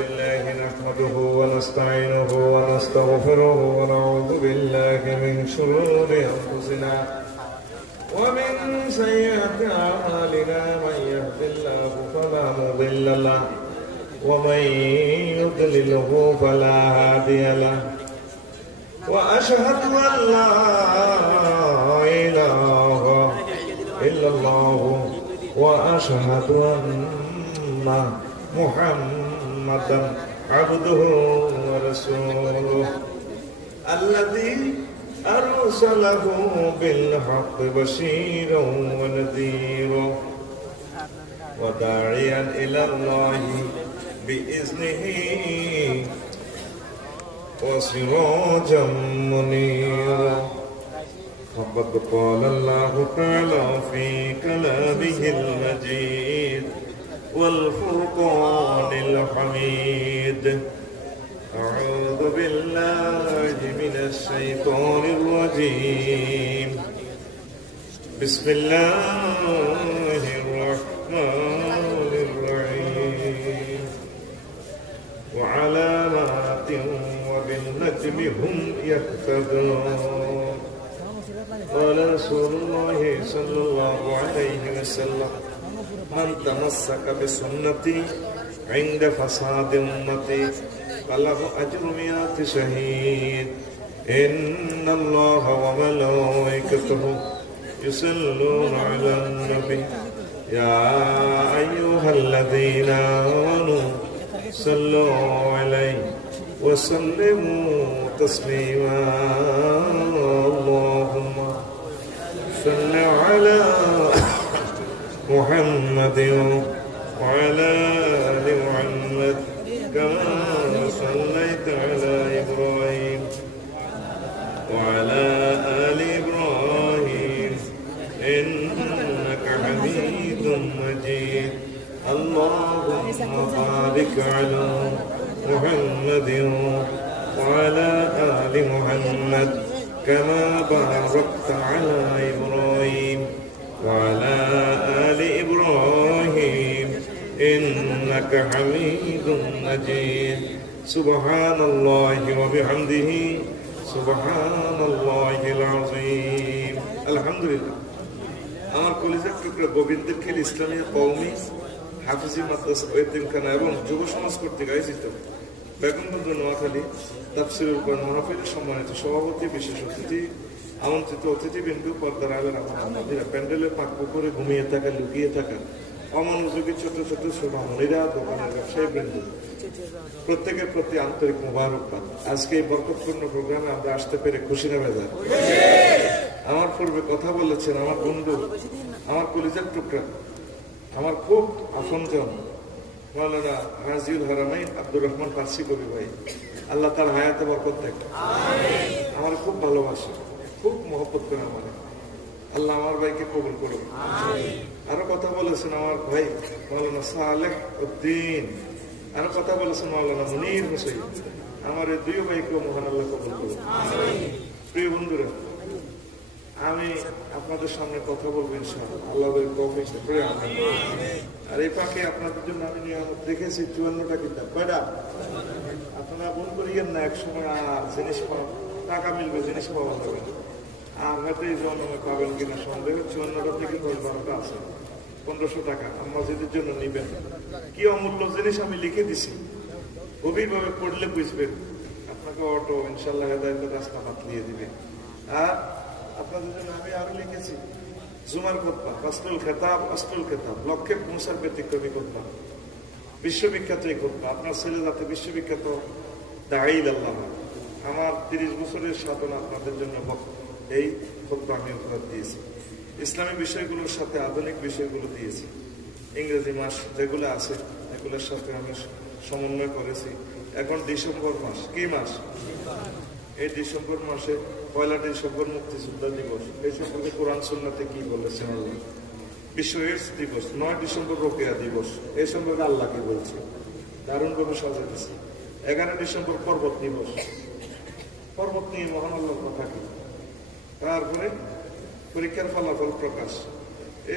لله نحمده ونستعينه ونستغفره ونعوذ بالله من شرور أنفسنا ومن سيئات أعمالنا من يهد الله فلا مضل له ومن يضلله فلا هادي له وأشهد أن لا إله إلا الله وأشهد أن محمدا عبده ورسوله الذي أرسله بالحق بشيرا ونذيرا وداعيا إلى الله بإذنه وسراجا منيرا فقد قال الله تعالى في كلامه المجيد والفرقان الحميد أعوذ بالله من الشيطان الرجيم بسم الله الرحمن الرحيم وعلامات وبالنجم هم يهتدون قال رسول الله صلى الله عليه وسلم من تمسك بسنتي عند فساد أمتي فله أجر 100 شهيد إن الله وملائكته يصلون على النبي يا أيها الذين آمنوا صلوا عليه وسلموا تسليما اللهم صل على محمد وعلى آل محمد كما صليت على إبراهيم وعلى آل إبراهيم إنك حميد مجيد اللهم بارك على محمد وعلى آل محمد كما باركت على إبراهيم وعلى آل إبراهيم إنك حميد مجيد سبحان الله وبحمده سبحان الله العظيم الحمد لله আমার কলেজের টুকরা গোবিন্দের খেল ইসলামিয়া কওমি হাফিজি মাদ্রাসা এতিমখানা এবং যুব সমাজ কর্তৃক আয়োজিত বেগমগঞ্জ নোয়াখালী তাফসীরুল কোরআন মাহফিলের সম্মানিত সভাপতি বিশেষ অতিথি আমন্ত্রিত অতিথিবৃন্দ পর্দার আলের আমাদের প্যান্ডেলের পাক পুকুরে ঘুমিয়ে থাকা লুকিয়ে থাকা অমনোযোগী ছোট ছোট সোনামণিরা দোকানের ব্যবসায়ী বৃন্দ প্রত্যেকের প্রতি আন্তরিক মোবারকবাদ। আজকে এই বরকতপূর্ণ প্রোগ্রামে আমরা আসতে পেরে খুশি না বেজার? আমার পূর্বে কথা বলেছেন আমার বন্ধু, আমার কলিজার টুকরা, আমার খুব আপনজন মাওলানা হাজিউল হারামাইন আব্দুর রহমান ফার্সি কবি ভাই, আল্লাহ তার হায়াতে বরকত দেখ। আমার খুব ভালোবাসে, খুব মহব্বত করে আমার, আল্লাহ আমার ভাইকে কবুল করুন। আরো কথা বলেছেন আমার ভাই মাওলানা সালেহ উদ্দিন, আরো কথা বলেছেন মাওলানা মুনির হোসেন, আমার এই দুই ভাইকেও মহান আল্লাহ কবুল করুন। প্রিয় বন্ধুরা, আমি আপনাদের সামনে কথা বলবো ইনশাআল্লাহ, আল্লাহর তৌফিক করে। আর এই পাকে আপনাদের জন্য আমি নিয়ামত দেখেছি 54টা কিতাব। কয়টা? আপনারা ভুল করিয়েন না, এক সময় আর জিনিস পাওয়া, টাকা মিলবে, জিনিস পাওয়া যাবে না। আর হয়তো এই জন্মে পাবেন কিনা সন্দেহ। 54টা থেকে 10-12টা আছে, 1500 টাকা মসজিদের জন্য নিবেন। কি অমূল্য জিনিস আমি লিখে দিছি, গভীরভাবে পড়লে বুঝবেন। আপনাকে অটো ইনশাল্লাহ হেদায়েতের রাস্তা বাতলিয়ে দিবে। আর আপনাদের জন্য আমি আরো লিখেছি জুমার খুতবা, ফাসলুল খেতাব, আসলুল খেতাব, লক্ষ্যে পৌঁছার ব্যতিক্রমী খুতবা, বিশ্ববিখ্যাত এই খুতবা। আপনার ছেলে যাতে বিশ্ববিখ্যাত দাঈ আল্লাহ, আমার 30 বছরের সাধনা আপনাদের জন্য এই খুতবা আমি উপহার দিয়েছি। ইসলামী বিষয়গুলোর সাথে আধুনিক বিষয়গুলো দিয়েছি। ইংরেজি মাস যেগুলো আছে এগুলোর সাথে আমি সমন্বয় করেছি। এখন ডিসেম্বর মাস, কি মাস? এই ডিসেম্বর মাসে 1 ডিসেম্বর মুক্তিযোদ্ধা দিবস। এই সম্পর্কে কোরআন সুন্নাতে কি বলেছেন আল্লাহ? বিশ্ব এইডস দিবস। 9 ডিসেম্বর রোকেয়া দিবস। এই সম্পর্কে আল্লাহ কি বলছে? দারুণ ভাবে সাজাতেছে। 11 ডিসেম্বর পর্বত দিবস। পর্বত নিয়ে মহান আল্লাহর কথা কি। তারপরে পরীক্ষার ফলাফল প্রকাশ,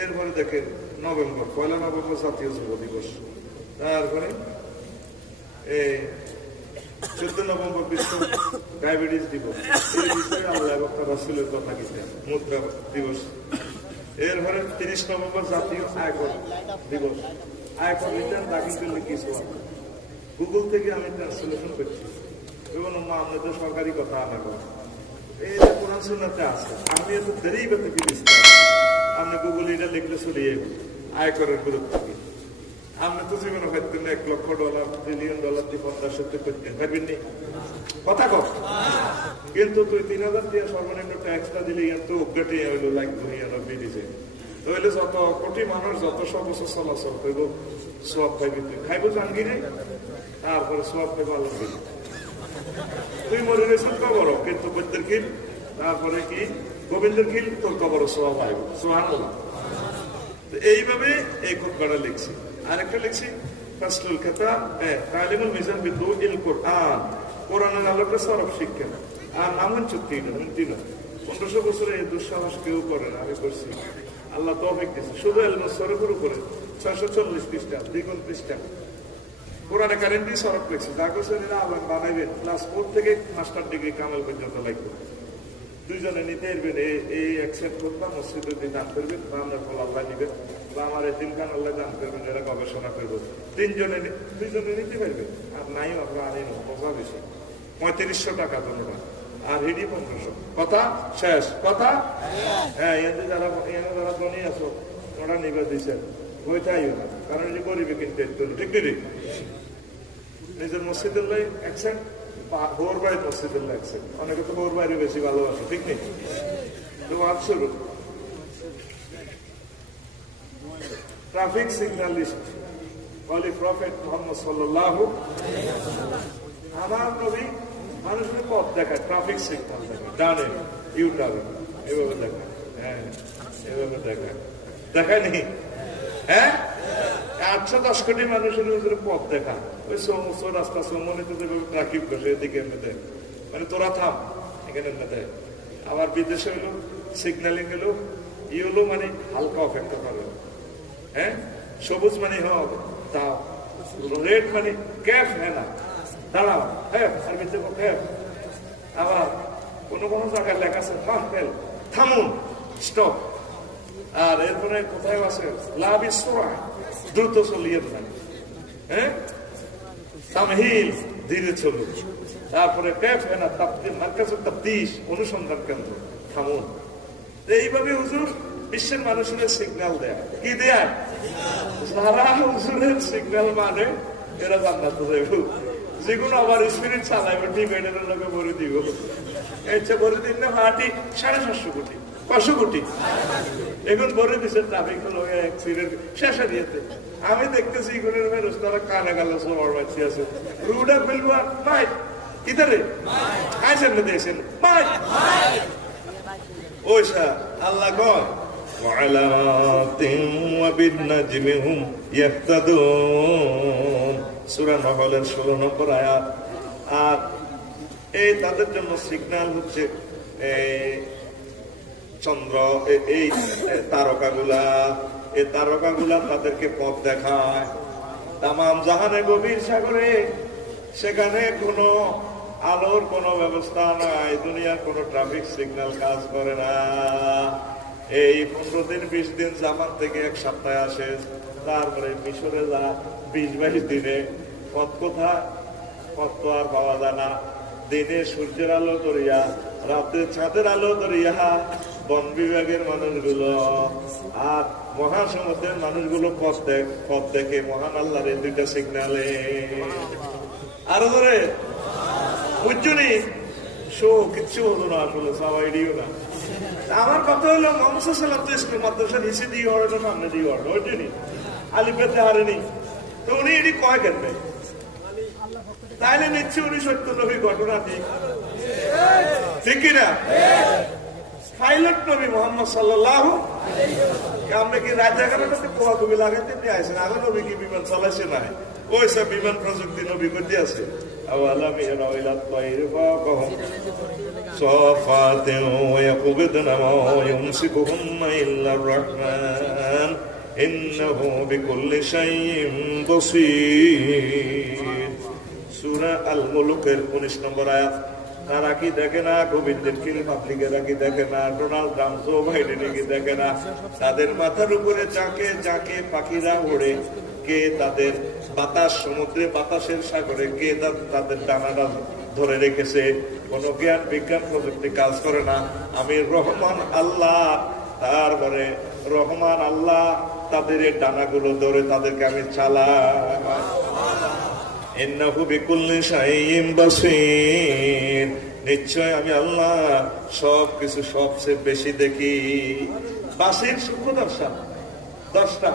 এরপরে দেখেন নভেম্বর, 1 নভেম্বর জাতীয় যুব দিবস, তারপরে 14 নভেম্বর বিশ্ব ডায়াবেটিস দিবস, এই বিষয়ে আল্লাহ এবং তার রাসূলের কথা কি, মুদ্রা দিবস। এরপরে 30 নভেম্বর জাতীয় আয়কর দিবস, আয়কর রিটার্ন দাখিল করলে কিছু গুগল থেকে আমি ট্রান্সলেশন করছি এবং আপনাদের সরকারি কথা আনা করা, এই যে কোরআন সুন্নাতে আছে, আমি এত দেরি করতে ফিরিস্তা আপনি গুগল এটা লিখলে চলিয়ে আয়করের গুরুত্ব কি। আপনি তো জীবনে পাইতেন $1 লক্ষ, $1 বিলিয়ন দিয়ে 50-70 করতেন, পারবেন নি কথা কর। কিন্তু তুই 3000 দিয়ে সর্বনিম্ন ট্যাক্সটা দিলে তো অজ্ঞাটি হইলো $1,92 দিছে, তাহলে যত কোটি মানুষ যত সব বছর চলাচল করব সব পাইবি, তুই খাইব জানগি নাই, তারপরে সব পাইব আল্লাহ দিবি। তুই মরে গেছেন কবর, কিন্তু বৈদ্যের খিল, তারপরে কি গোবিন্দের খিল, তোর কবর সব পাইব, সুবহানাল্লাহ। এইভাবে এই খুতবাটা লিখছি। আরেকটা লিখছি ফাসলুল কিতাব তালিমুল মিজান বিদুইল কোরআন, কোরআনের আলোকে সরব শিক্ষা। আর নাম হচ্ছে 1500 বছরে এই দুঃসাহস কেউ করে না, আমি করছি, আল্লাহ তৌফিক দিয়েছে। শুধু এলমসরের উপরে 640 পৃষ্ঠা, দ্বিগুণ পৃষ্ঠা কোরআনে কারিম দিয়ে সরব লিখছে। যা করছে আল্লাহ বানাইবেন ক্লাস 4 থেকে মাস্টার ডিগ্রি কামাল পর্যন্ত লাগবে, দুইজনে নিতে এরবেন, এই অ্যাকসেপ্ট করবা, মসজিদে দিয়ে দান করবেন, বা আপনার ফল আল্লাহ নিবেন, বা আমার এতিমখান আল্লাহ দান করবেন, এরা গবেষণা করবো। দুইজনে নিতে পারবেন, আর নাই আমরা আনি না, মজা বেশি। 3500 টাকা তোমরা, আর হিডি 1500, কথা শেষ, কথা। হ্যাঁ, যারা ধনী আছো ওরা নিবে দিচ্ছেন, বইটাইও না, কারণ এটি গরিবে কিনতে ঠিক নেই। নিজের মসজিদের লাই অ্যাকসেন্ট, ভোর বাইরের মসজিদের লাগছে, অনেকে তো ভোর বাইরে বেশি ভালোবাসে, ঠিক নেই। তো শুরু ট্রাফিক সিগন্যালিস্ট হলি প্রফেট মুহাম্মদ সাল্লাল্লাহু, আমার নবী মানুষের পথ দেখায়, ট্রাফিক সিগন্যাল দেখায়, ডানে ইউটার্ন এভাবে দেখায়, হ্যাঁ এভাবে দেখায়, দেখায় নি, হ্যাঁ 810 কোটি মানুষের ভিতরে পথ দেখা, ওই সমস্ত রাস্তা সমন্বিত যেভাবে ট্রাফিক বসে এদিকে এমনি দেয়, মানে তোরা থাম এখানে এমনি দেয়। আবার বিদেশে হলো সিগন্যালিং হলো ই হলো মানে হালকা অপেক্ষা করে, হ্যাঁ সবুজ মানে হবে দাও, রেড মানে ক্যাফ, হ্যাঁ না দাঁড়াও, হ্যাঁ আর ভিতরে ক্যাফ। আবার কোনো কোনো জায়গায় লেখা আছে থামুন, স্টপ। আর এরপরে কোথায় আছে লাভ ইসরা, দ্রুত চলিয়ে দেন, হ্যাঁ তামহিল, ধীরে চলুন। তারপরে ক্যাফেনা তাবদিল, মার্কাজুত তাবদিশ, অনুসন্ধান কেন্দ্র, থামুন। এইভাবে হুজুর বিশ্বের মানুষের সিগন্যাল দেয়, কি দেয় সারা হুজুরের সিগন্যাল, মানে এরা জান্নাতে যাইব। যেগুলো আবার স্পিরিট চালাইব, ডিবেটের লোকে ভরে দিব, এর ভরে দিন না হাঁটি 750 কোটি 500 কোটি এখন ভরে দিচ্ছে ট্রাফিক অ্যাক্সিডেন্ট শেষে দিয়েছে। আমি দেখতেছি এগুলোর মেরুজ তারা কানে গালে সবার বাচ্চি আছে, রুডা ফেলবো মাই ইধারে আইসেন না দিয়েছেন মাই ওইসা আল্লাহ কয় ওয়ালামাতিন ওয়া বিন-নাজমিহুম ইয়াহতাদুন, সূরা নহলের 16 নম্বর আয়াত। আর এই তাদের জন্য সিগন্যাল হচ্ছে চন্দ্র, এই তারকাগুলা, এই তারকাগুলা তাদেরকে পথ দেখায়। তামাম জাহানে গভীর সাগরে, সেখানে কোনো আলোর কোনো ব্যবস্থা নাই, দুনিয়ার কোনো ট্রাফিক সিগন্যাল কাজ করে না। এই 15 দিন 20 দিন জাপান থেকে 1 সপ্তাহে আসে, তারপরে মিশরে যা 20-22 দিনে, পথ কোথায়, পথ তো আর পাওয়া যায় না। দিনে সূর্যের আলো ধরিয়া, রাতে চাঁদের আলো ধরিয়া বন বিভাগের মানুষগুলো আর মহাসমুদ্রের মানুষগুলো পথ দেখে মহান আল্লাহর এই 2টা সিগন্যালে। আরো ধরে বুঝছনি শো কিচ্ছু হলো না, আসলে সবাই দিও না। আমার কথা হলো মোহাম্মদ সাল্লাল্লাহু আলাইহি ওয়াসাল্লাম মাদ্রাসার হিসে দিয়ে ওরা সামনে দিয়ে ওরা বুঝছনি আলিফেতে হারেনি, তো উনি এটি কয় কেন তাইলে নিচ্ছে উনি সত্য নবী ঘটনা ঠিক কিনা? পাইলট নবী মোহাম্মদ সাল্লাল্লাহু, আমরা কি রাজাকারটাতে পোয়া তুমি লাগাইতে নিয়ে আসেন, আগে নবী কি বিমান চালাইছে নাই? ওই সব বিমান প্রযুক্তি নবী করতে আছে, أولم يروا إلى الطير فوقهم صافات ويقبضن ما يمسكهن إلا الرحمن إنه بكل شيء بصير সূরা আল মুলুকের 19 নম্বর আয়াত। তারা কি দেখে না গোবিন্দের কি পাবলিকেরা কি দেখে না ডোনাল্ড ট্রাম্প জো বাইডেন কি দেখে না তাদের মাথার উপরে যাকে যাকে পাখিরা ওড়ে কে তাদের বাতাস সমুদ্রে বাতাসের সাগরে কে তাদের ডানাটা ধরে রেখেছে কোন জ্ঞান বিজ্ঞান প্রযুক্তি কাজ করে না আমি রহমান আল্লাহ তারপরে রহমান আল্লাহ তাদের এই ডানাগুলো ধরে তাদেরকে আমি চালাই ইন্নাহু বিকুল্লি শাইইন বাসীর নিশ্চয় আমি আল্লাহ সবকিছু সবচেয়ে বেশি দেখি বাসীর সূক্ষ্মদর্শা 10টা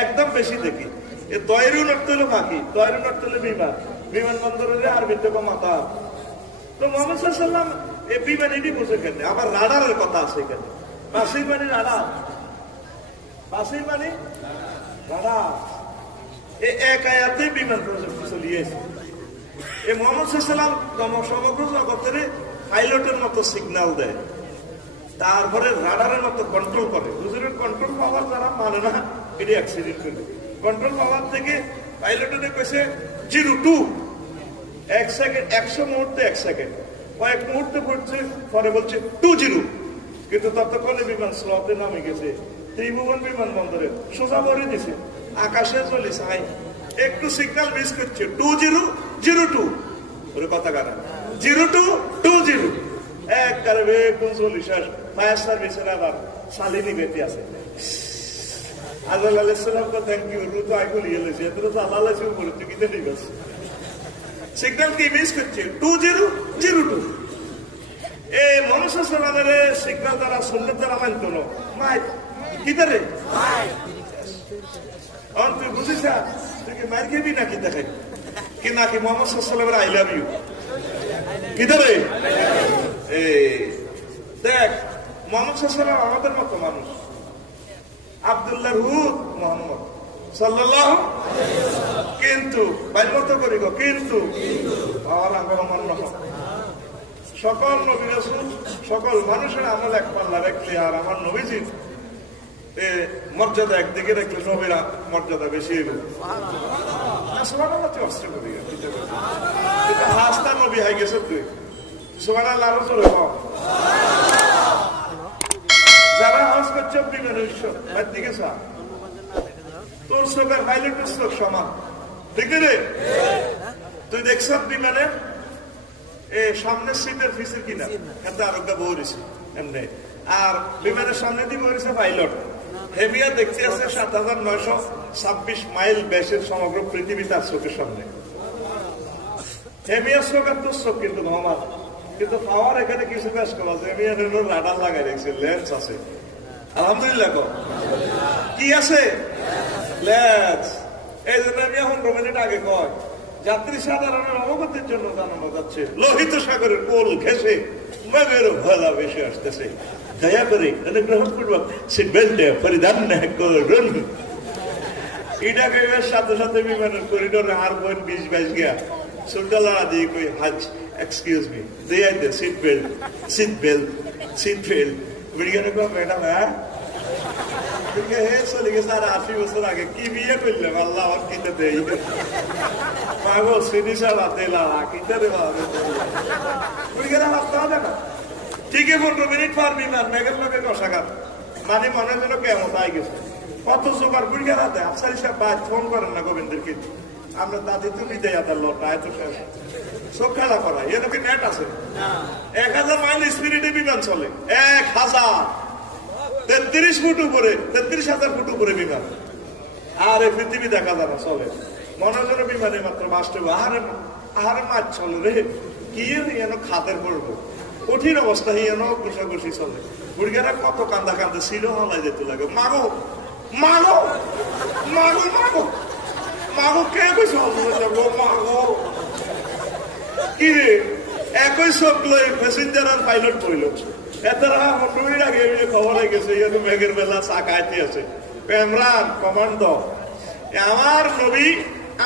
একদম বেশি দেখি এ তয়রুন অর্থ হলো পাখি তয়রুন অর্থ হলো বিমান বিমানবন্দরের আরবিতে মাথা তো মুহাম্মদ সাল্লাল্লাহু আলাইহি ওয়াসাল্লাম এই বিমানেরই বুঝে কেন আবার রাডারের কথা আছে এখানে বাসীর মানে রাডার বাসীর মানে রাডার এই এক আয়াতে বিমান প্রযুক্তি চলিয়েছে এই মুহাম্মদ সাল্লাল্লাহু আলাইহি ওয়াসাল্লাম সমগ্র জগতের পাইলটের মতো সিগন্যাল দেয় তারপরে রাডারের মতো কন্ট্রোল করে হুজুরের কন্ট্রোল পাওয়ার যারা মানে না এটি অ্যাক্সিডেন্ট করে কন্ট্রোল পাওয়ার থেকে পাইলটের কইছে 02 1 সেকেন্ড 100 মুহূর্তে 1 সেকেন্ড কয়েক মুহূর্তে পড়ছে পরে বলছে 20 কিন্তু ততক্ষণে বিমান স্লতে নামে গেছে ত্রিভুবন বিমানবন্দরে সোজা ভরে দিছে আকাশে চলে চাই একটু সিগন্যাল মিস করছে 2002 ওর কথা কানা 0220 এক কারে বেগুন চল্লিশ ফায়ার সার্ভিসের আবার শালিনী বেটি আছে আল্লাহ আলাইহিস সালাম তো থ্যাংক ইউ রুতো আইগুলি এলেছে এত তো আল্লাহ আলাইহিস উপরে তুই কিতে দিবস সিগন্যাল কি মিস করছে 2002 এই মনুষ্য সমাজের সিগন্যাল দ্বারা সুন্নাত দ্বারা মানতো না মাই কিতারে মাই আর তুই বুঝিস তুই কি মার খেবি নাকি দেখাই কি নাকি মুহাম্মদ সাল্লাল্লাহু আলাইহি ওয়াসাল্লাম আই লাভ ইউ কিতারে দেখ মুহাম্মদ সাল্লাল্লাহু আলাইহি ওয়াসাল্লাম আমাদের মতো মানুষ আব্দুল্লাহর হুদ মুহাম্মদ সাল্লাল্লাহু আলাইহি ওয়াসাল্লাম কিন্তু বাইমত করি গো কিন্তু আর আগমন না সকল নবী রাসূল সকল মানুষের আমল এক পাল্লা রাখলে আর আমার নবীজির মর্যাদা একদিকে রাখলে নবীর মর্যাদা বেশি হইবে সুবহানাল্লাহ তুই অস্ত্র করি এটা হাসতা নবী হয়ে গেছে তুই সুবহানাল্লাহ আরো জোরে বল যারা হজ করছে বিমানের ঈশ্বর দিকে সা তোর চোখের পাইলটের চোখ সমান ঠিক রে তুই দেখছ বিমানে সামনের সিটের ফিসের কিনা এত আরোগ্য বহরেছে এমনি আর বিমানের সামনে দিয়ে বহরেছে পাইলট হেভিয়া দেখতে আছে 7926 মাইল ব্যাসের সমগ্র পৃথিবী তার চোখের সামনে হেভিয়া চোখ আর তোর চোখ কিন্তু নরমাল কিন্তু পাওয়ার এখানে কিছু কাজ করা আছে হেভিয়া রাডার লাগাই রেখেছে লেন্স আছে আলহামদুলিল্লাহ কি আছে লেন্স এই জন্য আমি এখন 2 মিনিট আগে কয় যাত্রী সাধারণের অবগতির জন্য জানানো যাচ্ছে লোহিত সাগরের কোল ঘেঁষে মগের ভালা বেশি আসতেছে দয়া করে অনুগ্রহ পূর্বক সিট বেল্ট পরিধান করুন এটাকে সাথে সাথে বিমানের করিডোরে আর 20-22 গিয়া সুলতালা দিয়ে কই হাজ এক্সকিউজ মি দিয়ে দে সিট বেল্ট বিজ্ঞানে কো ম্যাডাম হ্যাঁ চলে গেছে আর 80 বছর আগে কি বিয়ে করলাম আল্লাহ আমার কিনে দেয় পাগো সিনিশালা তেলা কিনে রে বাবা ঠিকই 15 মিনিট পর বিমান মেঘের লোকের কষাঘাত মানে মনে হলো কেমন তাই গেছে কত জোগাড় বুড়িয়া রাতে আফসারি সাহেব বাইরে ফোন করেন না গোবিন্দের কিন্তু আমরা দাদি তুমি দেয় তার লোক এত চোখ খেলা করা এর কি নেট আছে 1000 মাইল স্পিরিটে বিমান চলে 33 ফুট উপরে 33,000 ফুট উপরে বিমান আর এই পৃথিবী দেখা যাবে চলে মনে হলো বিমানে মাত্র বাসটা আহারে মাছ চলে রে কি এন খাতের পড়বো কঠিন অবস্থা হিয়ানো ঘুষাঘুষি চলে বুড়িয়ারা কত কান্দা কান্দে ছিল হলাই যেতে লাগে মাগো মাগো মাগো মাগো মাগো কে কইছ মাগো কি রে একই চোখ লই প্যাসেঞ্জার আর পাইলট বইল এতারা 15 মিনিট আগে খবর হয়ে গেছে মেঘের বেলা চা খাইতে আছে ইমরান কমান্ডো আমার নবী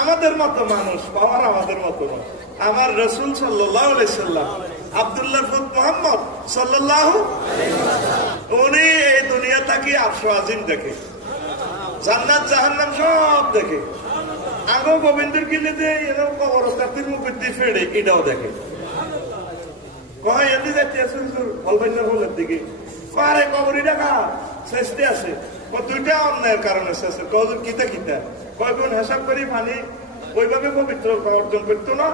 আমাদের মতো মানুষ পাওয়ার আমাদের মতো নয় আমার রাসূল সাল্লাল্লাহু আলাইহি সাল্লাম আব্দুল্লাহর পুত্র মুহাম্মদ সাল্লাল্লাহু, উনি এই দুনিয়া তাকে আরশ আজিম দেখে, জান্নাত জাহান্নাম সব দেখে। আগো গোবিন্দের কিলে যে এরকম কবর তাতির মুখের দিয়ে ফেড়ে এটাও দেখে। কয় এদি যাচ্ছে অলবাইনার হলের দিকে, আরে কবরই দেখা শেষতে আছে, দুইটা অন্যায়ের কারণে শেষে কজন কিতা কিতা কয় কোন হিসাব করি পানি ওইভাবে পবিত্র অর্জন করতো না,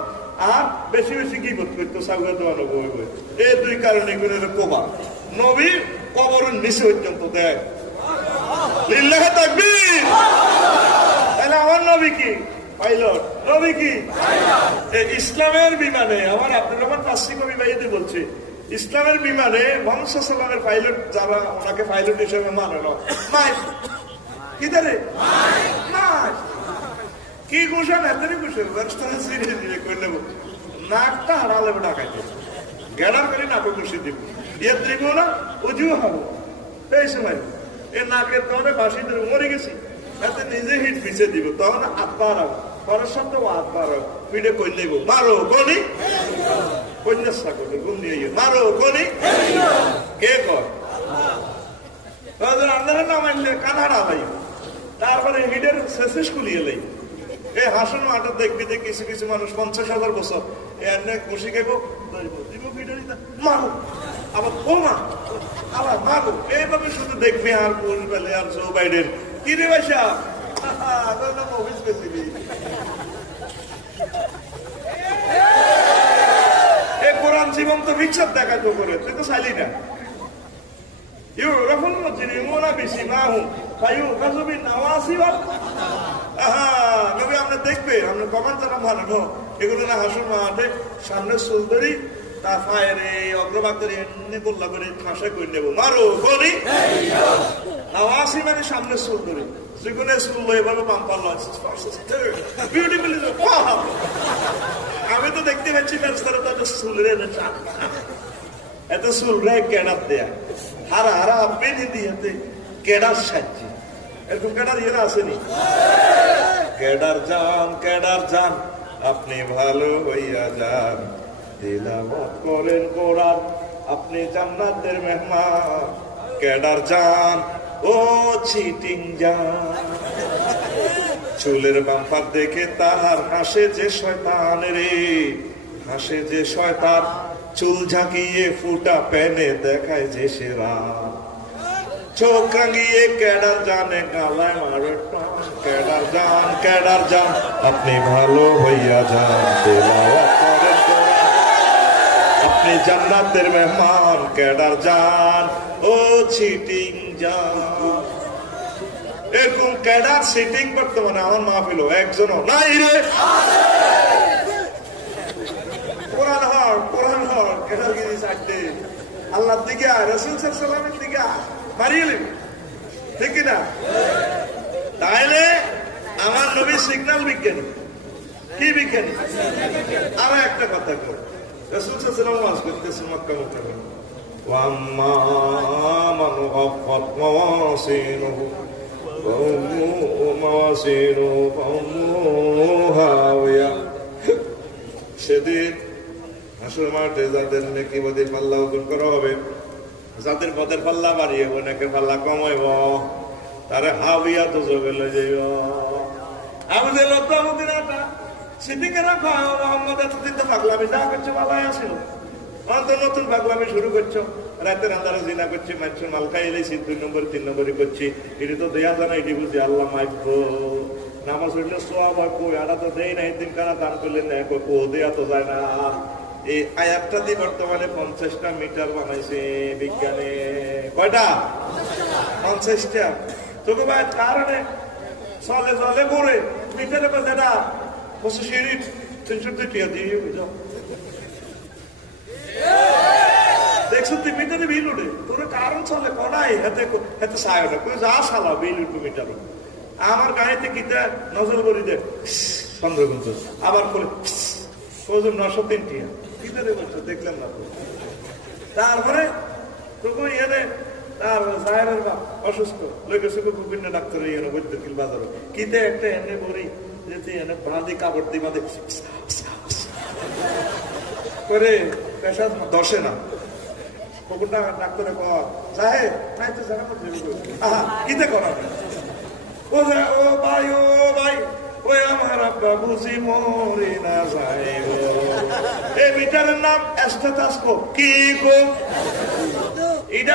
আর বেশি বেশি কি করতো সাউগা দোয়ানো বই বই। এই দুই কারণে এগুলো কোবা নবী কবরের নিচে পর্যন্ত দেয়। লিল্লাহে তাকবীর। তাহলে আমার নবী কি পাইলট, নবী কি ইসলামের বিমানে। আমার আব্দুর রহমান পাসি কবি ভাইয়াতে বলছে ইসলামের বিমানে মোহাম্মদ সাল্লাল্লাহু পাইলট যারা ওনাকে পাইলট হিসেবে মানে না, মাই কি ধরে মাই কি ঘোষণ এতই ঘোষণ ব্যবস্থা সিরিয়ে দিয়ে করে নেবো, নাকটা হারালে ডাকাইতে গেলার করে নাটক ঘুষি দিব, ইয়ে দিব না উজু হবো এই সময় এ নাকের তখন বাসি ধরে মরে গেছি, এতে নিজে হিট পিছে দিব, তখন হাত পাড়াও পরের সাথে হাত পাড়াও পিঠে কই নেব, মারো গনি কন্যাসা করবে গুম দিয়ে মারো গনি কে কর আপনারা না মানলে কানাডা লাই, তারপরে হিটের শেষে স্কুলিয়ে লাই। এই হাসন মাঠে দেখবি যে কিছু কিছু মানুষ 50,000 বছর এনে খুশি খাইব দিব মারো আবার ও মা আবার মারো, এইভাবে শুধু দেখবি। আর কোন বেলে আর জো বাইডেন কি রে ভাইসা অফিস পেয়েছিলি এ কোরআন জীবন তো রিক্সার দেখাতো করে, তুই তো চাইলি না। يعرف المجرمون بسيماهم فيؤخذ بالنواصي নবী আমরা দেখবে আমরা কমান্ড যারা ভালো এগুলো না হাসুর মাঠে সামনে সুলদরি তা ফায়ারে অগ্রভাগ ধরে এমনি গোল্লা করে ঠাসা করে নেবো, মারো গনি নাওয়াসি মানে সামনে সুলদরি যেগুলো সুললো এভাবে পাম্পাল বিউটিফুল। আমি তো দেখতে পাচ্ছি ব্যবস্থাটা তো সুলের এত সুল রে কেনার দেয়া হারা হারা পেনি দিয়েতে কেডার সাহায্য এরকম কেডার ইয়েরা আসেনি। কেডার যান আপনি ভালো হইয়া যান, তিলাওয়াত করেন কোরআন আপনি জান্নাতের মেহমান। কেডার যান ও চিটিং যান, চুলের বাম্পার দেখে তাহার হাসে যে শয়তান রে, হাসে যে শয়তান, চুল ঝাঁকিয়ে ফুটা প্যানে দেখায় যে সেরা, চোখ রাঙিয়ে কেডার জানে গালায় মারে টান। কেডার যান আপনি ভালো হইয়া যান, তেলাওয়াত করেন কোরআন আপনি জান্নাতের মেহমান। কেডার যান ও চিটিং যান, এরকম কেডার সিটিং বর্তমানে আমার মাহফিল একজনও নাই রে। কোরআন হর কেডার গিরি চাইতে আল্লাহর দিকে রাসূল সাল্লাল্লাহু আলাইহি দিকে মারিয়ে ঠিক না। তাইলে আমার নবী সিগন্যাল বিজ্ঞানী, কি বিজ্ঞানী? আরো একটা কথা কর, রাসূল সাল্লাল্লাহু আলাইহি ওয়াসাল্লাম করতেছেন মক্কা মুকাররমা, ওয়া আম্মা মান গাফাত মাওয়াসিনুহু হাওয়া। সেদিন হাসর মাঠে যাদের নেকি বদি পাল্লা ওজন করা হবে, যাদের পদের পাল্লা বাড়িয়ে নাকের পাল্লা কম হইব, তারে হাবিয়া তো জবেলে যাইব। আমি যে লোক সিদ্দিকের মোহাম্মদ এতদিন তো পাগলামি যা করছো বাবাই আসিল, তো নতুন পাগলামি শুরু করছো, রাতের আন্দারে জিনা করছি, মাছ মাল খাই এলেছি 2 নম্বর 3 নম্বরই করছি, এটি তো দেয়া জানা, এটি বুঝি আল্লাহ মাইব নামাজ হইলে সোয়াব হয় কই, আটা তো দেয় না, একদিন কারা দান করলেন না কো দেয়া তো যায় না। এই আয়াতটা দিয়ে বর্তমানে 50টা মিটার বানাইছে বিজ্ঞানে, কয়টা? 50টা। তোকে ভাই কারণে চলে চলে ঘুরে মিটারে যেটা 25 ইউনিট 302 টিয়া দিয়ে বুঝাও দেখছো তুই মিটারে বিল উঠে, তোর কারণ চলে কনাই হাতে হাতে সায় না কই যা সালা বিল উঠবে মিটারে। আমার গাড়িতে কিটা নজর করি দে 15 ঘন্টা, আবার করে ওজন 903 টিয়া কিটারে বলছো দেখলাম না তো। তারপরে তোকে এনে তার সাহেবের বাপ অসুস্থ লোকের সুখে বিভিন্ন ডাক্তার এনে বৈদ্যুতিক বাজার কিতে একটা এনে বলি যে এনে বাঁধি কাপড় দিয়ে বাঁধে করে প্রেশার 10-এ না কুকুরটা ডাক্তারে কর চাহে নাই তো জানা আহা কিতে করা ও ভাই ওই আমার আব্বা বুঝি মরি না যাইব এই মিটারের নাম এস্টেথাস্কো কি গো এটা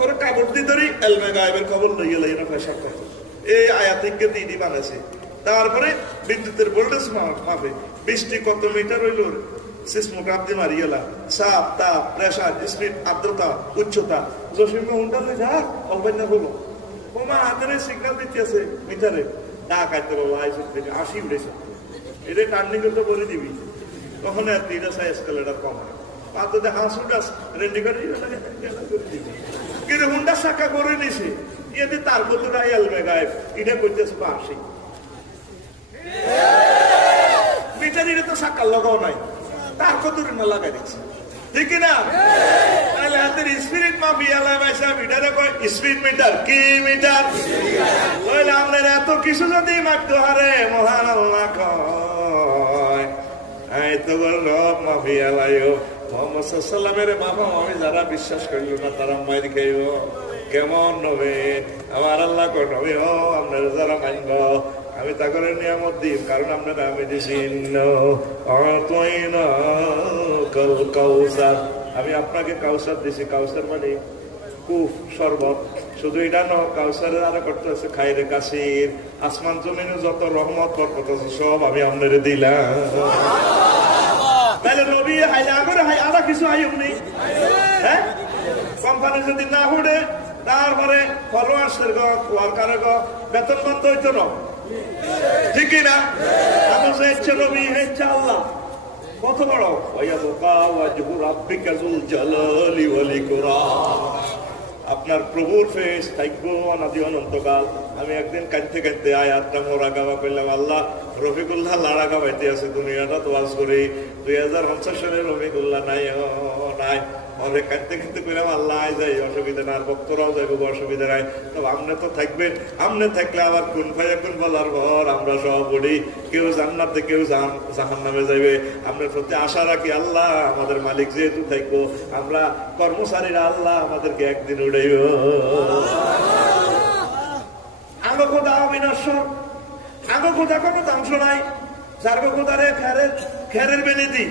করে কাগজ দিয়ে ধরি এলমে গায়েবের খবর লইয়ে লইয়ে প্রেশার কত এই আয়াতিককে দিদি বানাইছে তারপরে বিদ্যুতের ভোল্টেজ মাপে বৃষ্টি কত মিটার হইল সিসমোগ্রাফ দিয়ে মারি গেলাম চাপ তাপ প্রেশার স্পিড আর্দ্রতা উচ্চতা জসিম হুন্ডালে যা অল্পাইনা হলো ওমা হাতের সিগন্যাল দিতেছে মিটারে ডাক আইতে বাবা আইসব থেকে 80 উঠেছে এটা টার্নিং তো বলে দিবি তখন আর তিনটা সাই এসকালেটার কম হয় পাতে হাঁসুটাস রেন্ডি করে কিন্তু হুন্ডা শাখা করে নিছে ইয়েতে তার বলতে রাই আলমে গায়েব এটা করতেছে 80 মিটার এটা তো শাখার লাগাও নাই তার কত না লাগাই দিচ্ছে ঠিক না তাহলে হাতের স্পিরিট মাপি আলাম আইসা মিটারে কয় স্পিড মিটার কি মিটার লইলে আপনার এত কিছু যদি মাপতে হারে মহান আল্লাহ কয় এই তো রব মাপি আলাইও মোহাম্মদ সাল্লামের বাবা আমি যারা বিশ্বাস করিল না তারা মাইর খাইব কেমন নবে আমার আল্লাহ কয় নবে ও আপনার যারা মানব আমি তা করে নিয়ামত দিই কারণ আপনারা আমি দিছি কাউসার আমি আপনাকে কাউসার দিছি কাউসার মানে কুফ শরবত শুধু এটা ন কাউসারের আরো করতে আছে খাইরে কাশির আসমান জমিনে যত রহমত বরকত আছে সব আমি আপনারে দিলাম তাহলে নবী হাইলা করে হাই আরো কিছু হাইব নেই হ্যাঁ কোম্পানি যদি না হুড়ে তারপরে ফলোয়ার্সের ওয়ার্কারের বেতন বন্ধ হইতো না ঠিক না আমার ইচ্ছে নবী ইচ্ছে আল্লাহ কত বড় আপনার প্রভুর ফেস থাকবো অনাদি অনন্তকাল আমি একদিন কাঁদতে কাঁদতে আয়াতটা মোরা গাওয়া করলাম আল্লাহ রফিকুল্লাহ লাড়া গাওয়াইতে আছে দুনিয়াটা তো আজ করি 2050 সালে রফিকুল্লাহ নাই নাই অনেক কাঁদতে কাঁদতে পেলাম আল্লাহ যাই অসুবিধা না আর ভক্তরাও যাইব অসুবিধা নাই তবে আপনি তো থাকবেন আপনি থাকলে আবার কোন ভাইয়া কোন বলার পর আমরা সব বলি কেউ জান্নাতে কেউ জাহান্নামে যাইবে আপনার প্রতি আশা রাখি আল্লাহ আমাদের মালিক যেহেতু থাকবো আমরা কর্মচারীরা আল্লাহ আমাদেরকে একদিন উড়াইব আগে খোদা অবিনশ্বর আগে খোদা কোনো ধ্বংস নাই যার খোদারে খেরের বেনে দিই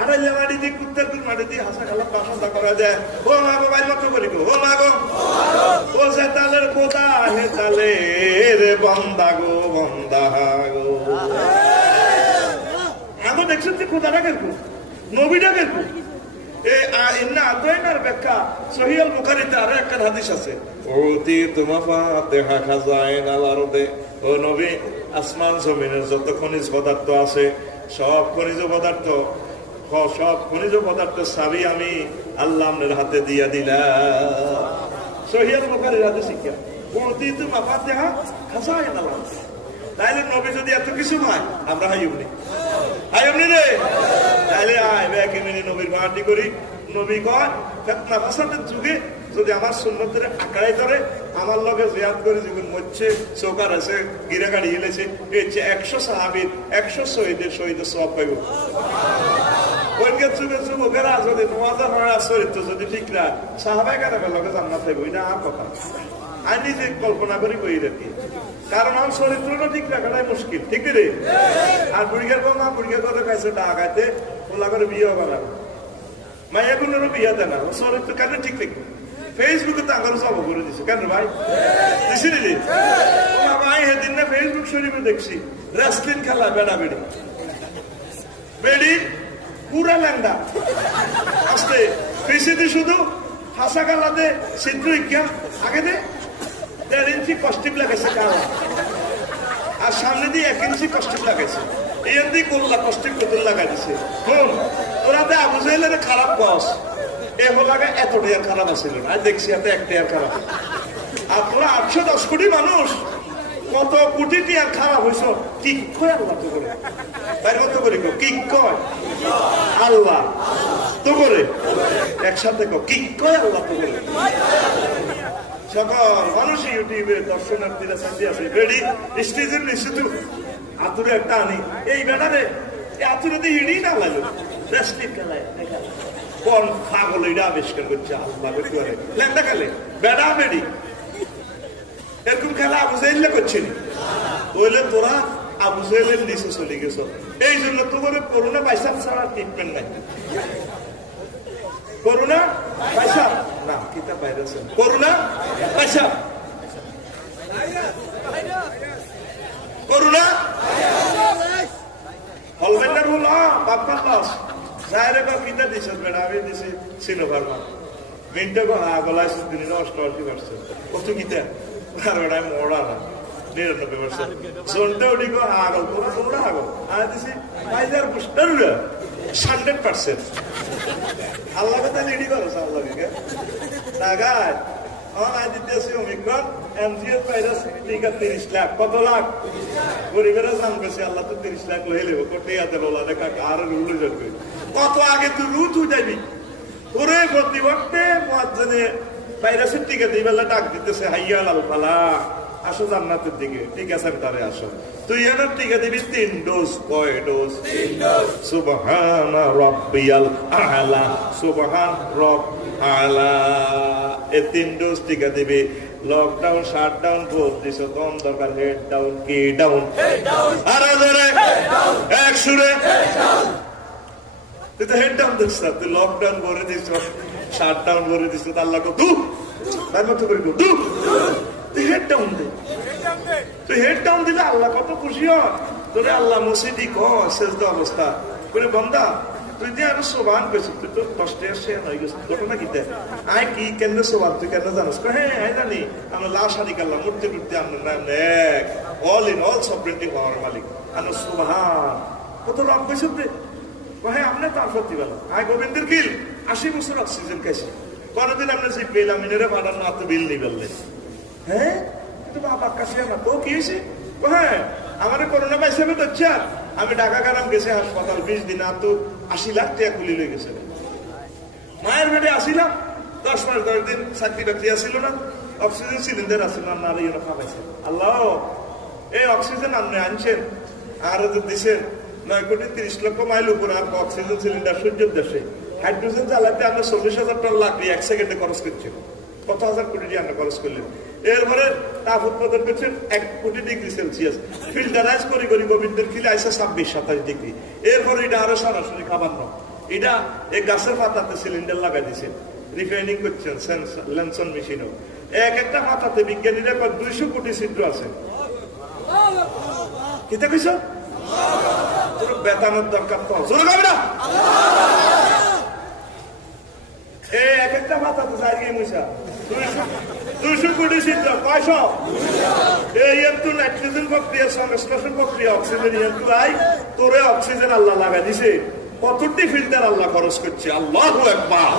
আড়াইলে মাটি দিয়ে কুত্তার মাটি দিয়ে হাসা খালাম বাসনটা করা যায় ও মা গো বাইর মতো করি গো ও মা গো ও সে তালের কোদা হে তালের বন্দা গো বন্দা গো আগে দেখছেন যে খোদাটা কেরকম নবীটা কেরকম ব্যাখ্যা সহিহুল বুখারীতে আরো একটা হাদিস আছে ও নবী আসমান জমিনের যত খনিজ পদার্থ আছে সব খনিজ পদার্থের চাবি আমি আল্লাহ আপনার হাতে দিয়া দিলাম সহিহুল বুখারীর হাদিস শিক্ষা উতিতু মাফাতিহা খাযাইন আল-আরদ তাইলে নবী যদি এত কিছু পায় আমরা হাইবনি রে তাইলে আয় ব্যাকে মিনি নবীর পার্টি করি নবী কয় ফিতনা ফাসাদের যুগে যদি আমার সুন্নতের আঁকড়াই ধরে আমার লগে জিয়াদ করে জীবন মরছে চৌকার আছে গিরা গাড়ি হেলেছে এই 100 সাহাবীর 100 শহীদের সওয়াব পাইব ওইকে যুগে যুবকেরা যদি নওয়াজা হয় চরিত্র যদি ঠিক না সাহাবায়ে কেরামের লগে জান্নাত পাইব এটা আর কথা আমি নিজে কল্পনা করি বই রাখি কারণ আমার চরিত্রটা ঠিক রাখাটাই মুশকিল ঠিক রে আর বুড়িয়ার বউ মা বুড়িয়া করে খাইছে ডাকাইতে ওলা করে বিয়ে হবে না মাইয়া কোনো বিয়ে দেয় না চরিত্র কেন ঠিক থাকবে ফেসবুকে তো আঙ্গারও সব করে দিছে কেন ভাই দিছি রে ভাই সেদিন না ফেসবুক শরীফে দেখছি রেসলিং খেলা বেড়া বেড়ি পুরা ল্যাংডা আসতে পিছিয়ে শুধু হাসা গালাতে ছিদ্র ইজ্ঞা আগে দে 1.5 ইঞ্চি কস্টিপ লাগাইছে কালা আর সামনে দিয়ে 1 ইঞ্চি কস্টিপ লাগাইছে এই দিয়ে কোল্লা কস্টিপ কোতুল লাগাই দিছে শোন তোরাতে আবু জাহেলের খারাপ বস এ হলাগে এত টিয়ার খারাপ আছিল না দেখছি এত 1 টিয়ার খারাপ আর তোরা 810 কোটি মানুষ কত কোটি টিয়ার খারাপ হইছ কি কয় আল্লাহ তো করে তাই কত করে কি কয় আল্লাহ তো করে একসাথে কি কয় আল্লাহ তো করে সকল মানুষ ইউটিউবে দর্শনার্থীরা সাথে আছে রেডি স্টেজের নিশ্চিত আতুরে একটা আনি এই ব্যানারে এত যদি হিড়ি না লাগলো রেসলিং খেলায় কোন পাগল এটা আবিষ্কার করছে আল্লাহ করে লেন্দা খেলে বেড়া বেড়ি এরকম খেলা আবু জাহেল করছে না বলে তোরা আবু জাহেলের নিচে চলে গেছ এই জন্য তোমার করোনা পয়সা ছাড়া ট্রিটমেন্ট নাই করোনা পয়সা না কিতা বাইরে করোনা পয়সা করোনা হলভেন্ডার হলো বাপ্পা ক্লাস যাইরে বা কিতা দিছে বেড়া আমি দিছি সিনোভারমা মিন্টো গো গলায় দিন 88% কত কিতা আর বেড়া মোড়া না 99% জোনটা উড়ি গো আগল তোরা তোরা আগল আর দিছি ফাইজার বুস্টার 100% আল্লাহ কথা লিডি করো আল্লাহকে টাকায় আজ দিতেছি ওমিক্রন এমজিএস ভাইরাস টিকা 30 লাখ কত লাখ গরিবের নাম বেশি আল্লাহ তো 30 লাখ লয়ে নেব কোটি হাতে বলা দেখা আর রুল যাবে কত আগে তুই রুট হয়ে যাবি তোরে প্রতিবর্তে মুয়াজ্জিনে ভাইরাসের টিকা দিয়ে বেলা ডাক দিতেছে হাইয়া লাল ফালা আসো জান্নাতের দিকে ঠিক আছে তারে আসো তুই এর টিকা দিবি 3 ডোজ কয় ডোজ 3 ডোজ সুবহানা রাব্বিয়াল আলা সুবহান রব আলা এই 3 ডোজ টিকা দিবি লকডাউন শাটডাউন ভোট দিছ কম দরকার হেড ডাউন কি ডাউন আর জোরে এক সুরে তুই তো হেড ডাউন দিস তুই লকডাউন করে দিস শাটডাউন করে দিস আল্লাহ কো দু তার মতো করে দু তুই হেড ডাউন দে তুই হেড ডাউন দিলে আল্লাহ কত খুশি হয় তোরে আল্লাহ মসজিদি ক শেষ অবস্থা করে বন্দা তুই দিয়ে আরো সোবান পেয়েছিস তুই তো কষ্টে আসছে হয়ে গেছিস ঘটনা কি দেয় আয় কি কেন সোবান তুই কেন জানিস হ্যাঁ হ্যাঁ জানি আমরা লাশ হারি করলাম মূর্তি টুর্তি আমরা এক অল ইন অল সবরেন্টি হওয়ার মালিক আমরা সোবাহান কত লাভ পেয়েছিস রে হ্যাঁ আপনার তার প্রতিবেলা আয় গোবিন্দের কিল 80 বছর অক্সিজেন খাইছি কোনদিন আপনার সেই বেল আমিনের পাঠানো এত বিল নিয়ে ফেললেন হ্যাঁ কিন্তু বাবার কাছে আমার তো কি হয়েছে হ্যাঁ আমার করোনা পাইছে হচ্ছে আমি ঢাকা গেলাম গেছে হাসপাতাল 20 দিন আর তো 80 লাখ টাকা খুলি লয়ে গেছে মায়ের বেডে আসিলাম 10 মাস 10 দিন চাকরি বাকরি আসিল না অক্সিজেন সিলিন্ডার আসিল না আর ইয়ে খাওয়াইছে আল্লাহ এই অক্সিজেন আপনি আনছেন আর দিচ্ছেন 9 কোটি 30 লক্ষ মাইল উপর আর অক্সিজেন সিলিন্ডার সূর্যের দেশে হাইড্রোজেন জ্বালাতে আমরা 40,000 টন লাকড়ি 1 সেকেন্ডে খরচ করছি কত হাজার কোটি টাকা আমরা খরচ করলেন এরপরে তাপ উৎপাদন করছেন 1 কোটি ডিগ্রি সেলসিয়াস ফিল্টারাইজ করি করি গোবিন্দের খিলে আইসা 26-27 ডিগ্রি এরপরে এটা আরো সরাসরি খাবার না এটা এই গাছের পাতাতে সিলিন্ডার লাগাই দিছে রিফাইনিং করছেন ল্যানসন মেশিনও একটা পাতাতে বিজ্ঞানীরা 200 কোটি ছিদ্র আছে কিতা কইছ তোর বেতনের দরকার তো জোরে গাবে না এক একটা মাথাতে জায়গায় মুসা 200 কোটি ছিদ্র কয়শো এই একটু নাইট্রোজেন প্রক্রিয়া সংশ্লেষণ প্রক্রিয়া অক্সিজেন একটু আই তোরে অক্সিজেন আল্লাহ লাগা দিছে কতটি ফিল্টার আল্লাহ খরচ করছে আল্লাহু আকবার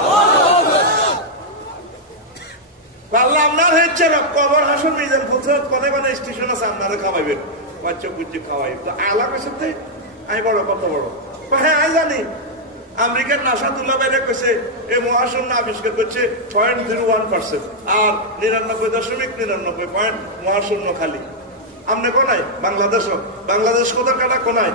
আল্লাহ আপনার হচ্ছে কবর হাসন মিজান ফুলসত কোনে কোনে স্টেশন আছে আপনারা খাওয়াইবেন বাচ্চা বুঝে খাওয়াই তো আলাকের সাথে আমি বড় কত বড় হ্যাঁ আমি জানি আমেরিকার নাসাদুল্লাহ বাইরে কইছে এই মহাশূন্য আবিষ্কার করছে 0.01% আর 99.99 পয়েন্ট মহাশূন্য খালি আমনে কোনায় বাংলাদেশ কোথার কাটা কোনায়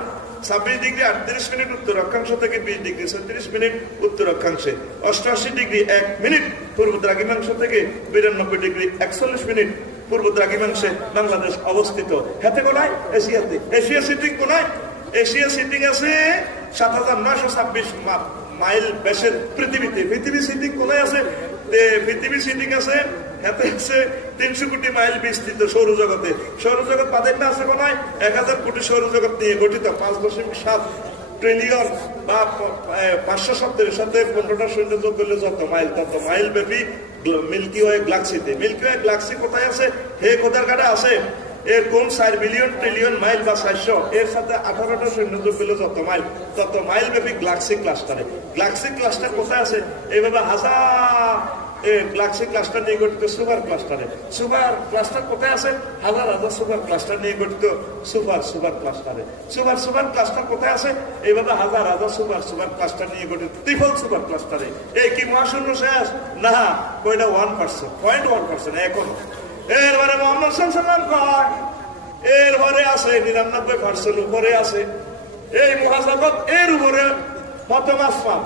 26 ডিগ্রি 38 মিনিট উত্তর অক্ষাংশ থেকে 20 ডিগ্রি 36 মিনিট উত্তর অক্ষাংশে 88 ডিগ্রি 1 মিনিট পূর্ব দ্রাঘিমাংশ থেকে 92 ডিগ্রি 41 মিনিট পূর্ব দ্রাঘিমাংশে বাংলাদেশ অবস্থিত হাতে কোনায় এশিয়াতে এশিয়া সিটিং কোনায় এশিয়া সিটিং আছে 7,926 মাইল ব্যাসের পৃথিবীতে পৃথিবী সিটিং কোথায় আছে পৃথিবী সিটিং আছে হাতে আছে 300 কোটি মাইল বিস্তৃত সৌরজগতে সৌরজগৎ পাদের না আছে কোনায় 1000 কোটি সৌরজগৎ নিয়ে গঠিত 5.7 ট্রিলিয়ন বা 500 শব্দের সাথে 15টা শূন্য যোগ করলে যত মাইল ব্যাপী মিল্কি ওয়ে গ্যালাক্সি কোথায় আছে হে কোথার কাটা আছে এর কোন 4 বিলিয়ন ট্রিলিয়ন মাইল বা 400 এর সাথে 18টা শূন্য যোগ করলে তত মাইল ব্যাপী গ্যালাক্সি ক্লাস্টার কোথায় আছে এইভাবে হাজার গ্যালাক্সি ক্লাস্টার নিয়ে গঠিত সুপার ক্লাস্টার কোথায় আছে হাজার সুপার ক্লাস্টার নিয়ে গঠিত সুপার ক্লাস্টার কোথায় আছে এইভাবে হাজার সুপার ক্লাস্টার নিয়ে গঠিত ত্রিফল সুপার ক্লাস্টারে এই কি মহাশূন্য শেষ না কয়টা 1% এখনো এরপরে মোহাম্মদ সাল্লাল্লাহু কয় এরপরে আছে 99% উপরে আছে এই মুহাসাবাত এর উপরে প্রথম আসমান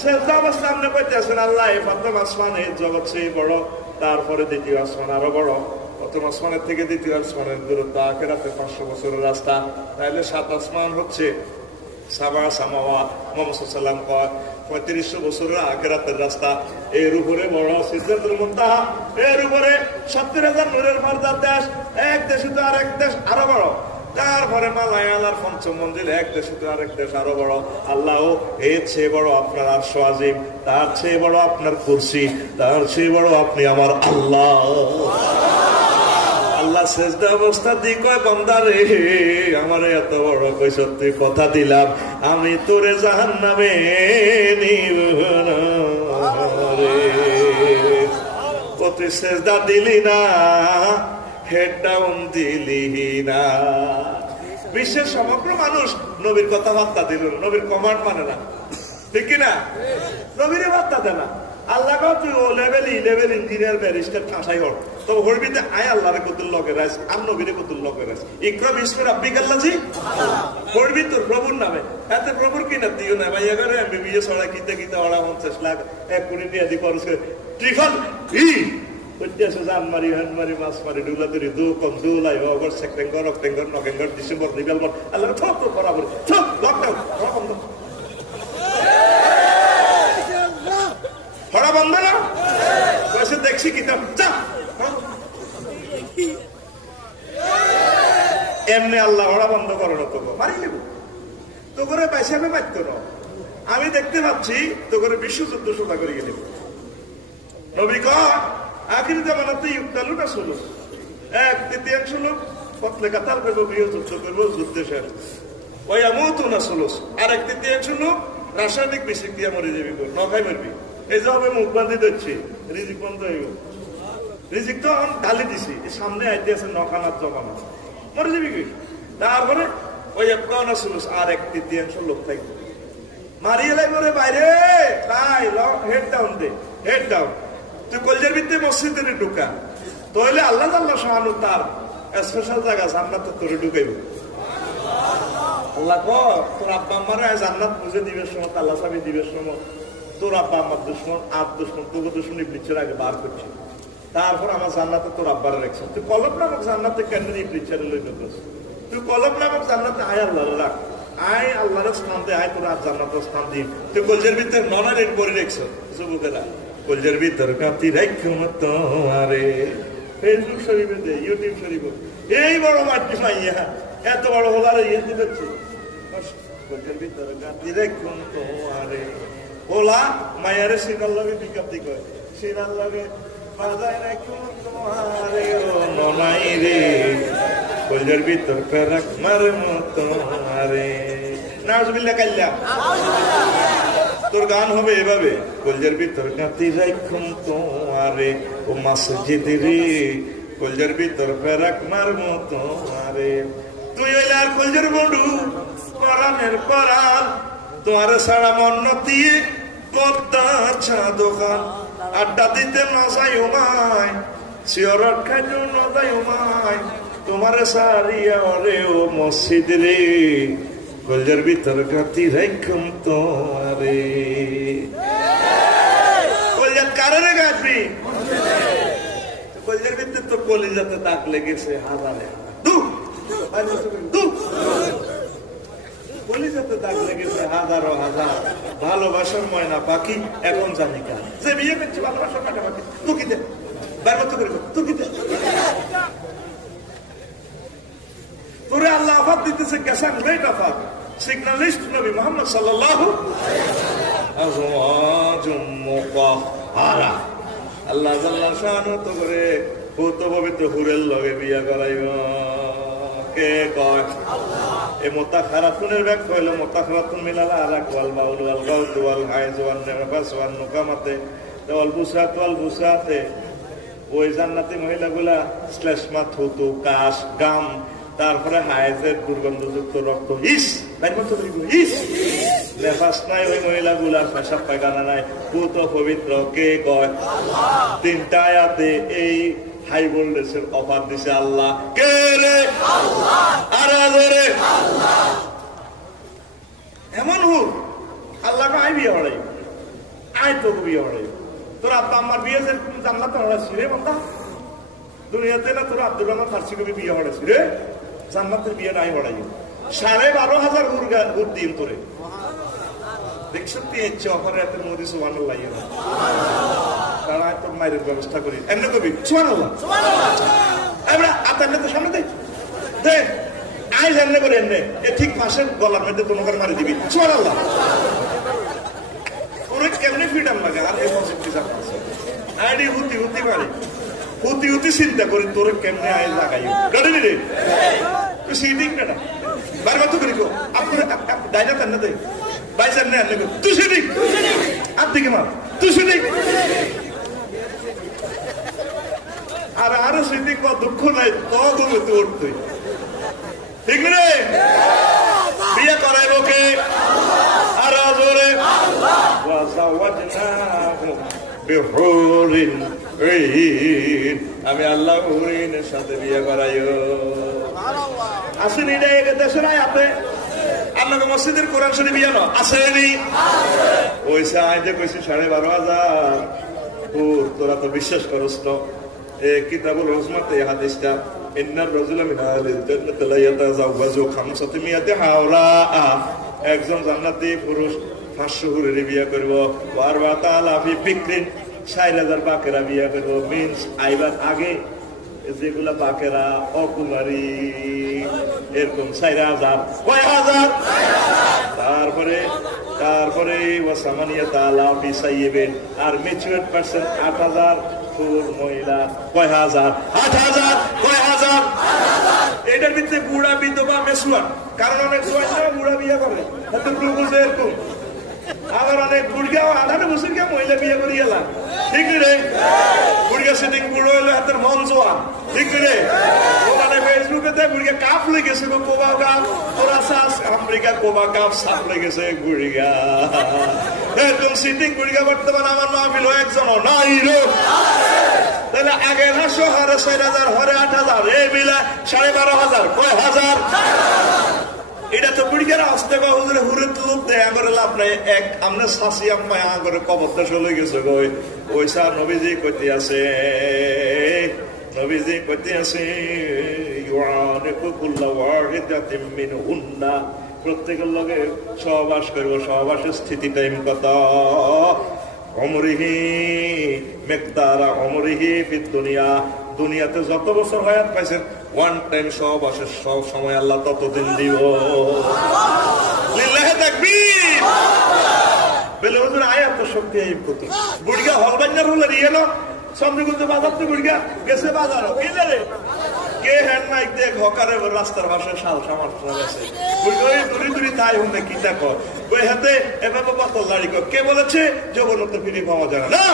সেজদা অবস্থা আপনি কইতেছেন আল্লাহ এই প্রথম আসমান এই জগৎ সেই বড়, তারপরে দ্বিতীয় আসমান আরো বড়, প্রথম আসমানের থেকে দ্বিতীয় আসমানের দূরত্ব আখিরাতে 500 বছরের রাস্তা, তাহলে 7 আসমান হচ্ছে সাবা সামাওয়াত। মুহাম্মদ সাল্লাল্লাহু আলাইহি ওয়াসাল্লাম কয় 3500 বছরের আখিরাতের রাস্তা। এর উপরে বড় সিদরাতুল মুনতাহা, এর উপরে 70,000 নূরের পর্দার দেশ, এক দেশে তো আরেক দেশ আরো বড়, তারপরে মালায়ালার পঞ্চম মন্দির, এক দেশে তো আরেক দেশ আরো বড়। আল্লাহ এর চেয়ে বড় আপনার আরশ আজিম, তার চেয়ে বড় আপনার কুরসি, তার চেয়ে বড় আপনি আমার আল্লাহ। আল্লাহ সেজদা অবস্থা দিয়ে কয় বান্দা রে, আমারে এত বড় কইছ তুই, কথা দিলাম আমি তোরে জাহান্নামে নিব না রে। তুই সেজদা দিলি না, হেড ডাউন দিলি না। বিশ্বের সমগ্র মানুষ নবীর কথা বার্তা দিল, নবীর কমান্ড মানে না, ঠিক কিনা? নবীরে বার্তা দেয় না। আল্লাহ তুই ও লেভেল ইঞ্জিনিয়ার ব্যারিস্টার ঠাসাই হল, তো হরবিতে আয় আল্লাহরে কতুল লগে রাইস, আর নবীরে কতুল লগে রাইস। ইকরা বিস্মের আব্বিক আল্লাহজি হরবি তোর প্রভুর নামে, এতে প্রভুর কিনা দিও না ভাই। এগারে এমবিবিএস ওরা কিতে কিতে ওরা 50 লাখ 1 কোটি নিয়ে দি খরচ করে ট্রিফল জানমারি হানমারি মাছ মারি ডুলাদুরি দু কম দুলাই August September October November December November আল্লাহ থপ তো বরাবর থপ লকডাউন বন্ধ, হরা বন্ধ না বসে দেখছি কিতাব যা এমনি আল্লাহ হরা বন্ধ করো না, তোকে মারি নেব, তো করে পয়সাবে বাধ্য ন। আমি দেখতে পাচ্ছি তো করে বিশ্বযুদ্ধ সোজা করে গেলে নবী কয় আখির জামানাতে ইউক্তালু না ষোলো, 1/3 লোক পথলে কাতার করবো, গৃহযুদ্ধ করবো, যুদ্ধে শেষ। ওই আমতো না ষোলো, আর 1/3 লোক রাসায়নিক বিষয় দিয়ে মরে যাবি, নখাই মরবি। এই যে হবে মুখ বান্ধি দিচ্ছি, রিজিক বন্ধ হয়ে গেল। রিজিক তো এখন ঢালি দিছি, সামনে আইতে আছে নখানার জমানা, মরে যাবি কি। তারপরে ওই না ষোলো, আর 1/3 লোক থাকবে, মারিয়ে লাগবে রে বাইরে, তাই হেড ডাউন দে, হেড ডাউন। তুই কলজের ভিত্তি মসজিদে ঢুকা, তাহলে আল্লাহ আল্লাহ শাহানু তার স্পেশাল জায়গা জান্নাত তোরে ঢুকাইব। আল্লাহ তোর আব্বা আম্মারা জান্নাত বুঝে দিবের সময়, আল্লাহ সাহেব দিবের সময় তোর আব্বা আমার দুশ্মন আর দুশ্মন তোকে দুশ্মন ইবলিসের আগে বার করছে, তারপর আমার জান্নাতে তোর আব্বারে রাখছে। তুই কলব নামক জান্নাতে কেন ইবলিসের লই করছিস? তুই কলব নামক জান্নাতে আয় আল্লাহ রাখ, আয় আল্লাহর স্থান দে, আয় তোর আর জান্নাতের স্থান দিই। তুই কলজের ভিতরে ননারেট করে রেখছো, যুবকেরা কলজের ভিতর কাঁতি রাখো তোমারে, ফেসবুক শরীফে দে, ইউটিউব শরীফে এই বড় মাটি মাইয়া এত বড় হলার ইয়ে দিচ্ছি, কলজের ভিতর কাঁতি রাখো তোমারে। ওলা মায়ারে সিনার লগে বিজ্ঞপ্তি করে, সিনার লগে বাজায় রাখো তোমারে ও ননাই রে, কলজের ভিতর রাখ মারে তোমারে। নাউজুবিল্লাহ কাল্লা তোর গান হবে এভাবে, কলজের ভিতর কাঁতি রাখুন তোমারে ও মসজিদ রে, কলজের ভিতর ফেরাক মারমো তোমারে। তুই হইলে আর কলজের বন্ধু পরাণের পরাণ, তোমার সারা মন দিয়ে পদ্মা ছা দোকান, আড্ডা দিতে নজাই উমায়, শিয়রট খাইতে নজাই উমায়, তোমার সারিয়া রে ও মসজিদ রে, কলজের ভিতর কাঁতি রাখুন তোমারে। কলজার কারণে গাছবি, কলজের ভিতরে তো কলিজাতে দাগ লেগেছে হাজারে, কলিজাতে দাগ লেগেছে হাজারো হাজার। ভালোবাসার ময়না পাখি এখন জানি কার, যে বিয়ে করছে ভালোবাসার ময়না পাখি তুকিতে ব্যবহার করে তুকিতে তোরে আল্লাহ আফাত দিতেছে, কেসান রেট আফাত। সিগনালিস্ট নবী মুহাম্মদ সাল্লাল্লাহু আল্লাহ জাল্লা শানু তো করে ভূত পবিত্র হুরের লগে বিয়া করাইব। কে কয়? এ মুতাখারাতুনের ব্যাখ্যা হইল মুতাখারাতুন মিলালা আলাক ওয়াল বাউল ওয়াল গাউত ওয়াল হাইজ ওয়ান নাফাস ওয়ান নুকামাতে ওয়াল বুসাত ওয়াল বুসাতে। ওই জান্নাতি মহিলাগুলা শ্লেষ্মা, থুতু, কাশ, গাম, তারপরে হায়েজের দুর্গন্ধযুক্ত রক্ত, ইস ইস নেফাস নাই ওই মহিলাগুলার, পেশাব পায়খানা নাই, পুত পবিত্র। কে কয়? 3টা আয়াতে এই হাই ভোল্টেজের অফার দিছে আল্লাহ। কে রে? আল্লাহ। আর জোরে এমন হুর আল্লাহকে আই বিয়ে হড়াই আয় তোকে বিয়ে হড়াই তোর আব্বা আমার বিয়ে যেরকম জান্নাতে হড়াচ্ছি রে বন্ধা দুনিয়াতে না তোর আব্দুল রহমান ফার্সি কবি বিয়ে হড়াচ্ছি রে জান্নাতের বিয়ে নাই হড়াই 12,500 হুর দিন তোরে দেখছো পেয়েছে অফারে এত মোদি সুবহানাল্লাহ তারা তোর মায়ের ব্যবস্থা করি এমনি কবি সুবহানাল্লাহ আমরা আতাকে তো সামনে দে আই জানলে করে এমনি এ ঠিক পাশের গলার মধ্যে তোমাকে মারি দিবি সুবহানাল্লাহ ওরে কেমনে ফ্রিডম লাগে আর এই পজিটিভ আছে আইডি হুতি মারে হুতি চিন্তা করি তোরে কেমনে আই লাগাই গাড়ি রে তুই সিটিং না বারবার তো করি কো আপনি ডাইনা তান্না দে বাইসার নে আনলে তুই সিটিং আর দিকে মার তুই সিটিং আর সিটিং বা দুঃখ নাই তো তুমি তোর তুই ঠিক রে বিয়ে করাইব কে আর জোরে আমি আল্লাহ হুরিনের সাথে বিয়ে করাইও আসেনি দেশের আপনি আপনাকে মসজিদের কোরআন শরীফ বিয়ে আসেনি ওইসা আইতে কইছি 12,500 তোরা তো বিশ্বাস করস তো কিতাবুল উজমাতে হাদিসটা ইন্নার রাজুলা মিন আহলিল জান্নাতি লা ইয়াতাযাওয়াজু খামসাতি মিয়াতি হাওরা একজন জান্নাতি পুরুষ 500 হুরের বিয়ে করব ওয়ার ওয়া তাআলা ফি ফিকরিন 4000 বাকেরা বিয়ে করব মিন্স আইবার আগে যেগুলা বাকেরা অকুমারী এরকম 4000 কয় হাজার তারপরে ওয়াসামানিয়া তাআলা ফি সাইয়্যিবিন আর ম্যাচিউরড পারসন 8000 ফুল মহিলা কয় হাজার 8000 কয় হাজার এটার ভিতরে বুড়া বিধবা মেসুয়ান কারণ অনেক সময় বুড়া বিয়ে করে এত বুঝে এরকম আবার অনেক বুড়গা 18 বছর কে মহিলা বিয়ে করে এলাম ঠিক রে বুড়গা সেটিং বুড়ো হলো হাতের মন জোয়ান ঠিক রে ও মানে ফেসবুকে তে বুড়গা কাপ লেগেছে কোবা কাপ তোরা সাস আমেরিকা কোবা কাপ সাপ লেগেছে বুড়গা একদম সিটিং বুড়গা বর্তমান আমার মাহফিল একজন নাই রে তাহলে আগে 900 হারে 4000 হারে 8000 এই মিলা 12,500 কয় হাজার এটা তো বুড়িকেরা আসতে গো হুজুরে হুরে তুলুপ দে আগরে লাভ নাই এক আমরা সাসি আম্মা আগরে কবরটা চলে গেছে গো ওইসা নবীজি কইতে আছে ইউআনিকু কুল্লা ওয়াহিদাতিন মিনহুন্না প্রত্যেকের লগে সহবাস করব সহবাসের স্থিতি টাইম কত অমরিহি মিকদারা অমরিহি ফিদ দুনিয়া দুনিয়াতে যত বছর হায়াত পাইছেন ওয়ান টাইম সহবাসের সব সময় আল্লাহ ততদিন দিব লিল্লাহি তাকবীর বলে হুজুর আয়াত শক্তি এই কত বুড়িয়া হলবান্নার হলে রিয়েলো চন্দ্রগুঞ্জ বাজার তো বুড়িয়া গেছে বাজারও কিলে রে কে হ্যান্ড মাইক দিয়ে ঘকারে রাস্তার ভাষায় শাল সামর্থ্য আছে বুড়ি দূরি তাই হুমে কি দেখো ওই হাতে এভাবে বোতল দাঁড়ি কর কে বলেছে যৌবনত্ব ফিরে পাওয়া যায় না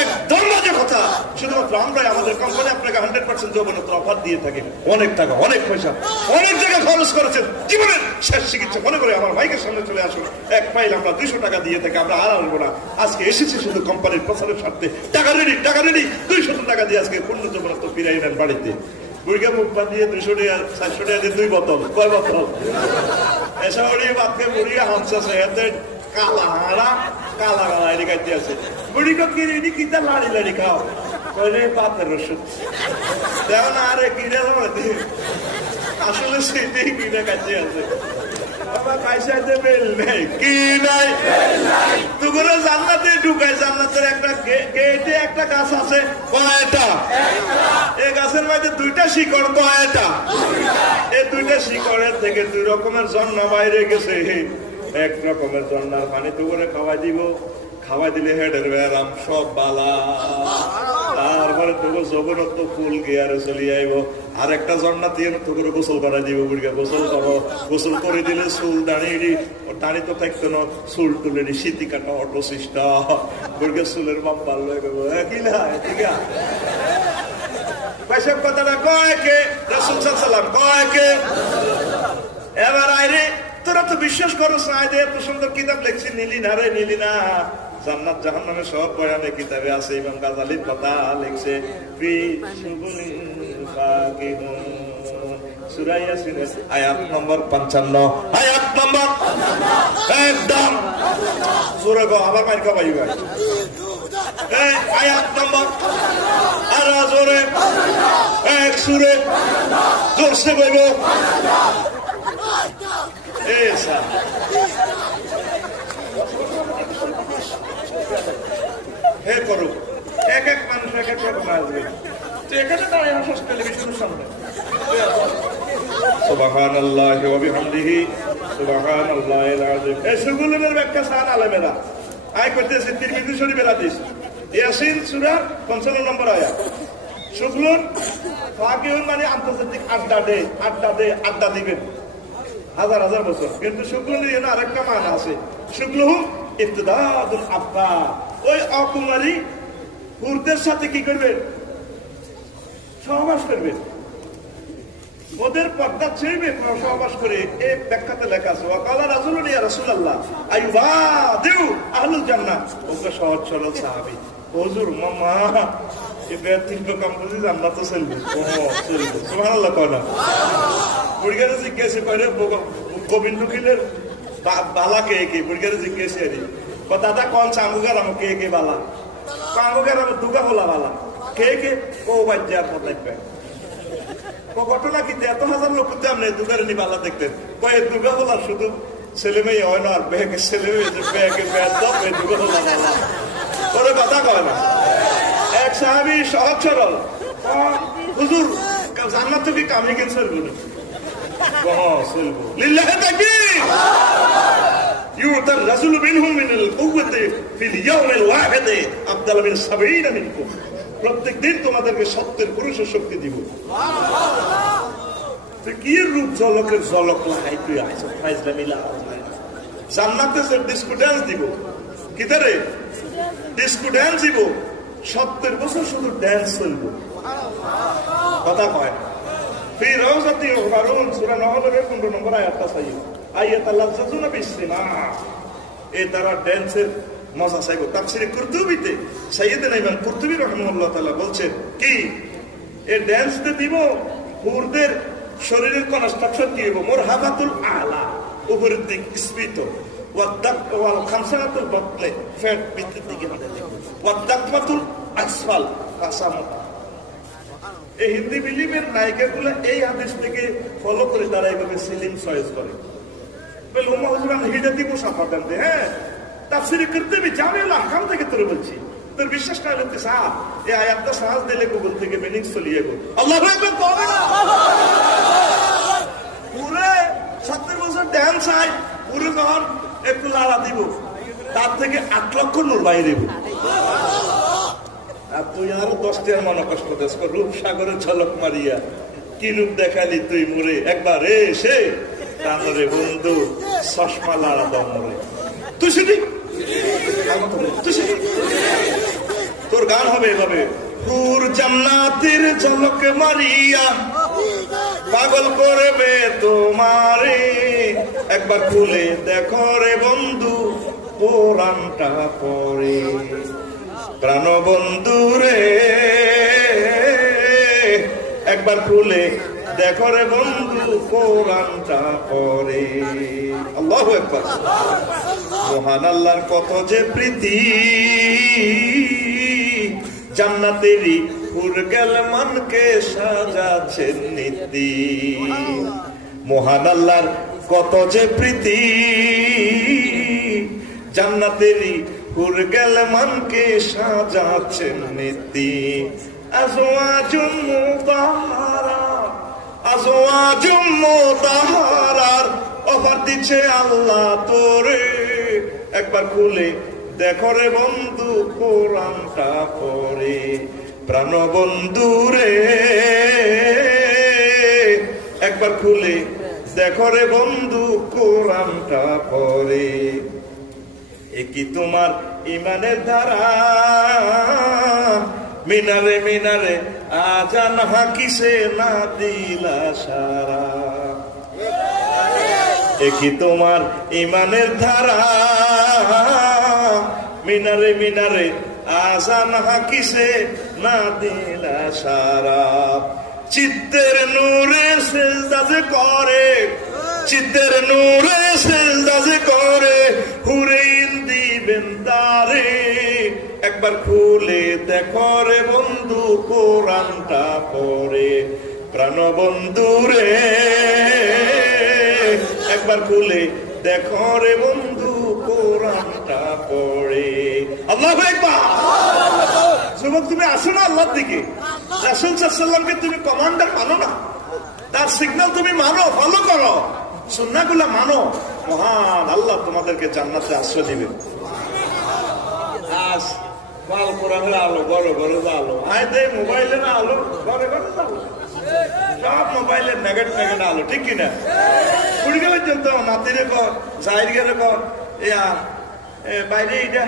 একদম বাজে কথা শুধুমাত্র আমরাই আমাদের কোম্পানি আপনাকে 100% যৌবনত্ব অফার দিয়ে থাকি অনেক টাকা অনেক পয়সা অনেক জায়গায় খরচ করেছেন জীবনের শেষ চিকিৎসা মনে করে আমার বাইকের সামনে চলে আসুন এক ফাইল আমরা 200 টাকা দিয়ে থাকি আমরা আর আসবো না আজকে এসেছি শুধু কোম্পানির প্রচারের স্বার্থে টাকা রেডি 200 টাকা দিয়ে আজকে পূর্ণ যৌবনত্ব ফিরাই নেন বাড়িতে বুড়িকে মুখ বাদ দিয়ে 200 টাকা 400 টাকা দিয়ে 2 বোতল কয় বোতল এসা বুড়ি বাদকে বুড়ি হামসাছে এতে কালা এদিকে কাটতে আছে বুড়িকে কি রেডি কিতা লাড়ি খাও কইলে পাতের ওষুধ দেও না আরে কিনে আসলে সেটাই কিনে কাটতে আছে বাবা পয়সা দেবে নেই কি নাই তুগুলো জান্নাতে ঢুকায় জান্নাতের একটা গেটে একটা গাছ আছে কয়টা এই গাছের মধ্যে 2টা শিকড় কয়টা এই 2টা শিকড়ের থেকে 2 রকমের ঝর্ণা বাইরে গেছে এক রকমের ঝর্ণার পানি তুগুলো খাওয়াই দিলে হেডের ব্যারাম সব বালা তারপরে তোকে যৌবনত্ব ফুল গিয়ারে চলে আইব আর একটা ঝর্ণা দিয়ে তোকে গোসল করা দিব বুড়িকে গোসল করে দিলে চুল টানি তো থাকতো না চুল তুলে নি শীতি কাটা অটো সিস্টেম বুড়িকে চুলের বাপ পারলো কি না ঠিক আছে পয়সা কথাটা কয় কে রাসূল সাল্লাল্লাহু কয় কে এবার আইরে তোরা তো বিশ্বাস করো সাইদে এত সুন্দর কিতাব লিখছি নিলি না জান্নাত জাহান্নামের সব বয়ানে কিতাবে আছে ইমাম গাজালির কথা লিখছে ফি সুবুলিল ফাকিহুন সূরা ইয়াসিন আয়াত নম্বর 55 নম্বর একদম জোরে গো, আবার মাইর খাবাই ভাই। আয়াত নম্বর আর জোরে এক সুরে জোরসে বইব। হে করুক, এক এক মানুষ এক এক রকম আসবে। এখানে দাঁড়িয়ে আসস টেলিভিশনের সামনে। সুবহানাল্লাহি ওয়া বিহামদিহি সুবহানাল্লাহিল আযীম। এই সুগুলের ব্যাখ্যা সান আলেমেরা আই করতেছে তিরমিজি শরীফের হাদিস ইয়াসিন সূরা 55 নম্বর আয়াত। সুগুলুন ফাকিহুন মানে আন্তর্জাতিক আড্ডা দিবেন হাজার হাজার বছর। কিন্তু সুগুলুনের জন্য আরেকটা মান আছে, সুগুলুহু ইবতিদাদুল আব্বা। ওই অকুমারী হুরদের সাথে কি করবেন? সহবাস করবেন, ওদের পর্দা ছেড়বে সহবাস করে। এই ব্যাখ্যাতে লেখা আছে ওয়াকালা রাজুলুন ইয়া রাসূলুল্লাহ আইয়ুবাদিউ আহলুল জান্নাহ। ওকে সহজ সরল সাহাবী, হুজুর মামা এ বে তিন রকম বুঝি জান্নাত চলবে। সুবহানাল্লাহ কনা বুড়িগারে জিজ্ঞাসা করে গোবিন্দ খিলের বালা কে কে? বুড়িগারে জিজ্ঞাসা রে দাদা কোন চাঙ্গুগার আম কে কে বালা? কাঙ্গুগার আম দুগা হলা বালা কে কে? ও বাজ্জার পড়াইবে ঘটনা কি এত হাজার লোক করতে আপনি দুগারে নি বালা দেখতেন। কয়ে দুগা হলা শুধু ছেলে মেয়ে হয় না, আর ব্যাগে ছেলে মেয়ে ব্যাগে ব্যাগ দুগা হলা বালা ওরে কথা কয় না। এক সাহাবী সহজ সরল, হুজুর জান্নাত তো কি কামে ক্যান্সার বলে লিল্লাহি তাকবীর। ইউতার রাসূলু মিনহুম মিনাল কুওয়াতি ফিল ইয়াউমিল ওয়াহিদি আফদাল মিন 70 মিনকুম। প্রত্যেক দিন তোমাদেরকে সত্যের পুরুষের শক্তি দিব। কি রূপ ঝলকের ঝলক লাগাই তুই আইছো ফাইজলামি লাগাই। জান্নাতে যে ডিস্কো ড্যান্স দিব, কিতারে ডিস্কো ড্যান্স দিব, 70 বছর শুধু ড্যান্স চলবে। কথা কয় ফি রাউজাতি হারুন সূরা নহলের 15 নম্বর আয়াতটা চাই আয়াত লাফজাতুনা বিসিনা। এই তারা ড্যান্সের মজা চাইবো। তাফসীরে কুরতুবীতে সাইয়্যিদনা ইমাম কুরতুবী রাহিমাহুল্লাহ তাআলা বলছেন কি এই ড্যান্সতে দিব হুরদের শরীরের কনস্ট্রাকশন কি হবে? মুরহাবাতুল আলা উপরের দিক স্ফীত, ওয়াল খামসাতুল বাতনে ফ্যাট ভিতরের দিকে হবে, ওয়াদাকমাতুল আসফাল কাসামত। এই হিন্দি ফিল্মের নায়িকাগুলো এই হাদিস থেকে ফলো করে তারা এইভাবে সিলিং চয়েস করে। বলে ওমা হুজুর আমি হিদাতি মুসাফা দেন দে। হ্যাঁ তাফসীরে কুরতুবী জামিউল আহকাম থেকে তোরে বলছি, তোর বিশ্বাস না হলে সাহাব এই আয়াতটা সাহাজ দিলে গুগল থেকে মিনিং চলিয়ে গো। আল্লাহু আকবার কবে না পুরো 70 বছর ড্যান্স আই পুরো যখন একটু লাড়া দিব তার থেকে 8 লক্ষ নূর বাইরে দিব। আর তুই আরো 10 টাকার মনে কষ্ট দেশ রূপসাগরের ঝলক মারিয়া কি রূপ দেখালি তুই মুরে একবার এসে তানরে বন্ধু চশমা লাড়া দাও মুরে। তুই শুনি তোর গান হবে এভাবে, হুর জান্নাতের ঝলক মারিয়া পাগল করবে তোমারে, একবার খুলে দেখো রে বন্ধু কোরআনটা পড়ে। প্রাণ বন্ধু রে একবার খুলে দেখো রে বন্ধু কোরআনটা পড়ে। আল্লাহু আকবার। মহান আল্লাহর কত যে প্রীতি, জান্নাতেরই হুর গেলমানকে সাজাচ্ছেন নীতি। মহান আল্লাহর কত যে প্রীতি, জান্নাতেরই হুর গেলমানকে সাজাচ্ছেন নীতি। আজওয়াজুম মুতাহহারা, আজওয়াজুম মুতাহহারার অফার দিচ্ছে আল্লাহ তোরে, একবার খুলে দেখো রে বন্ধু কোরআনটা পড়ে। প্রাণ বন্ধু রে একবার খুলে দেখো রে বন্ধু কোরআনটা পড়ে। একই তোমার ইমানের ধারা, মিনারে মিনারে আজান হাকিসে না দিলা সারা। একই তোমার ইমানের ধারা, মিনারে মিনারে আজান হাকিসে না দিলা সারা। চিত্তের নূরে সেজদা যে করে চিতের নূরে সেজদা যে করে হুরেইন দিবেন তারে। একবার খুলে দেখো রে বন্ধু কোরআনটা পড়ে, প্রাণ বন্ধু রে একবার খুলে দেখো রে বন্ধু কোরআনটা পড়ে। আল্লাহু আকবার। যুবক তুমি আসো না আল্লাহর দিকে, রাসূল সাল্লাল্লাহু আলাইহি ওয়াসাল্লামকে তুমি কমান্ডার মানো না, তার সিগন্যাল তুমি মানো, ফলো করো, সুন্নাহগুলো মানো, মহান আল্লাহ তোমাদেরকে জান্নাতে আশ্রয় দিবেন। আজ বাল কোরআনের আলো, ঘরে ঘরে আলো, আয় দে মোবাইলের আলো, ঘরে ঘরে আলো, সব মোবাইলের নেগেট নেগেট আলো, ঠিক কিনা? কুড়ি গেলে চলতো নাতিরে কর, জাহির গেলে কর, বাইরে এটা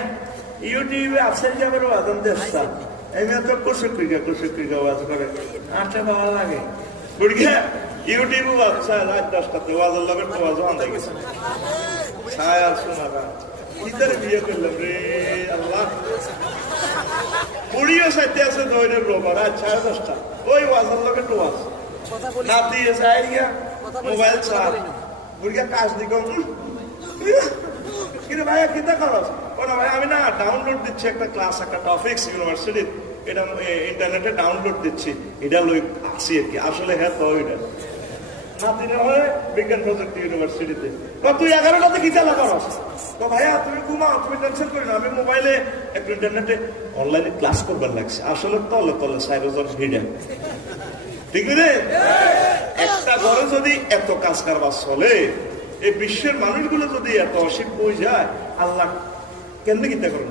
ইউটিউবে আসেন যাবে আদম দেশটা, এমনি তো কুসুক্রিকা ওয়াজ করে, আটটা ভালো লাগে। কুড়িয়া ইউটিউবে বাচ্চা রাত 10টাতে ওয়াজের লগে তো ওয়াজও আনতে গেছে, ছায়া শোনা ইতারে বিয়ে করলাম রে আল্লাহ। কুড়িও সাথে আছে দৈরের রোববার রাত 10:30, ওই ওয়াজের লগে তো ওয়াজ নাতি এসে আইয়া মোবাইল চাল বুড়িয়া কাজ দিকে, কিন্তু ভাইয়া কিতা করস? ওনা ভাই আমি না ডাউনলোড দিচ্ছি একটা ক্লাস, একটা টপিক্স ইউনিভার্সিটির, এটা ইন্টারনেটে ডাউনলোড দিচ্ছি, এটা লই আসি আর কি। আসলে হ্যাঁ তো এটা নাতিনা হয় বিজ্ঞান প্রযুক্তি ইউনিভার্সিটিতে। তুই 11টাতে কি চালা করস? তো ভাইয়া তুমি ঘুমাও, তুমি টেনশন করি না, আমি মোবাইলে একটু ইন্টারনেটে অনলাইনে ক্লাস করবার লাগছে। আসলে তলে তলে 4 ভিডিও, ঠিক রে? একটা ঘরে যদি এত কাজ কারবার চলে, এই বিশ্বের মানুষগুলো যদি এত অসীম বই যায়, আল্লাহ কেমনে কিতা করেন?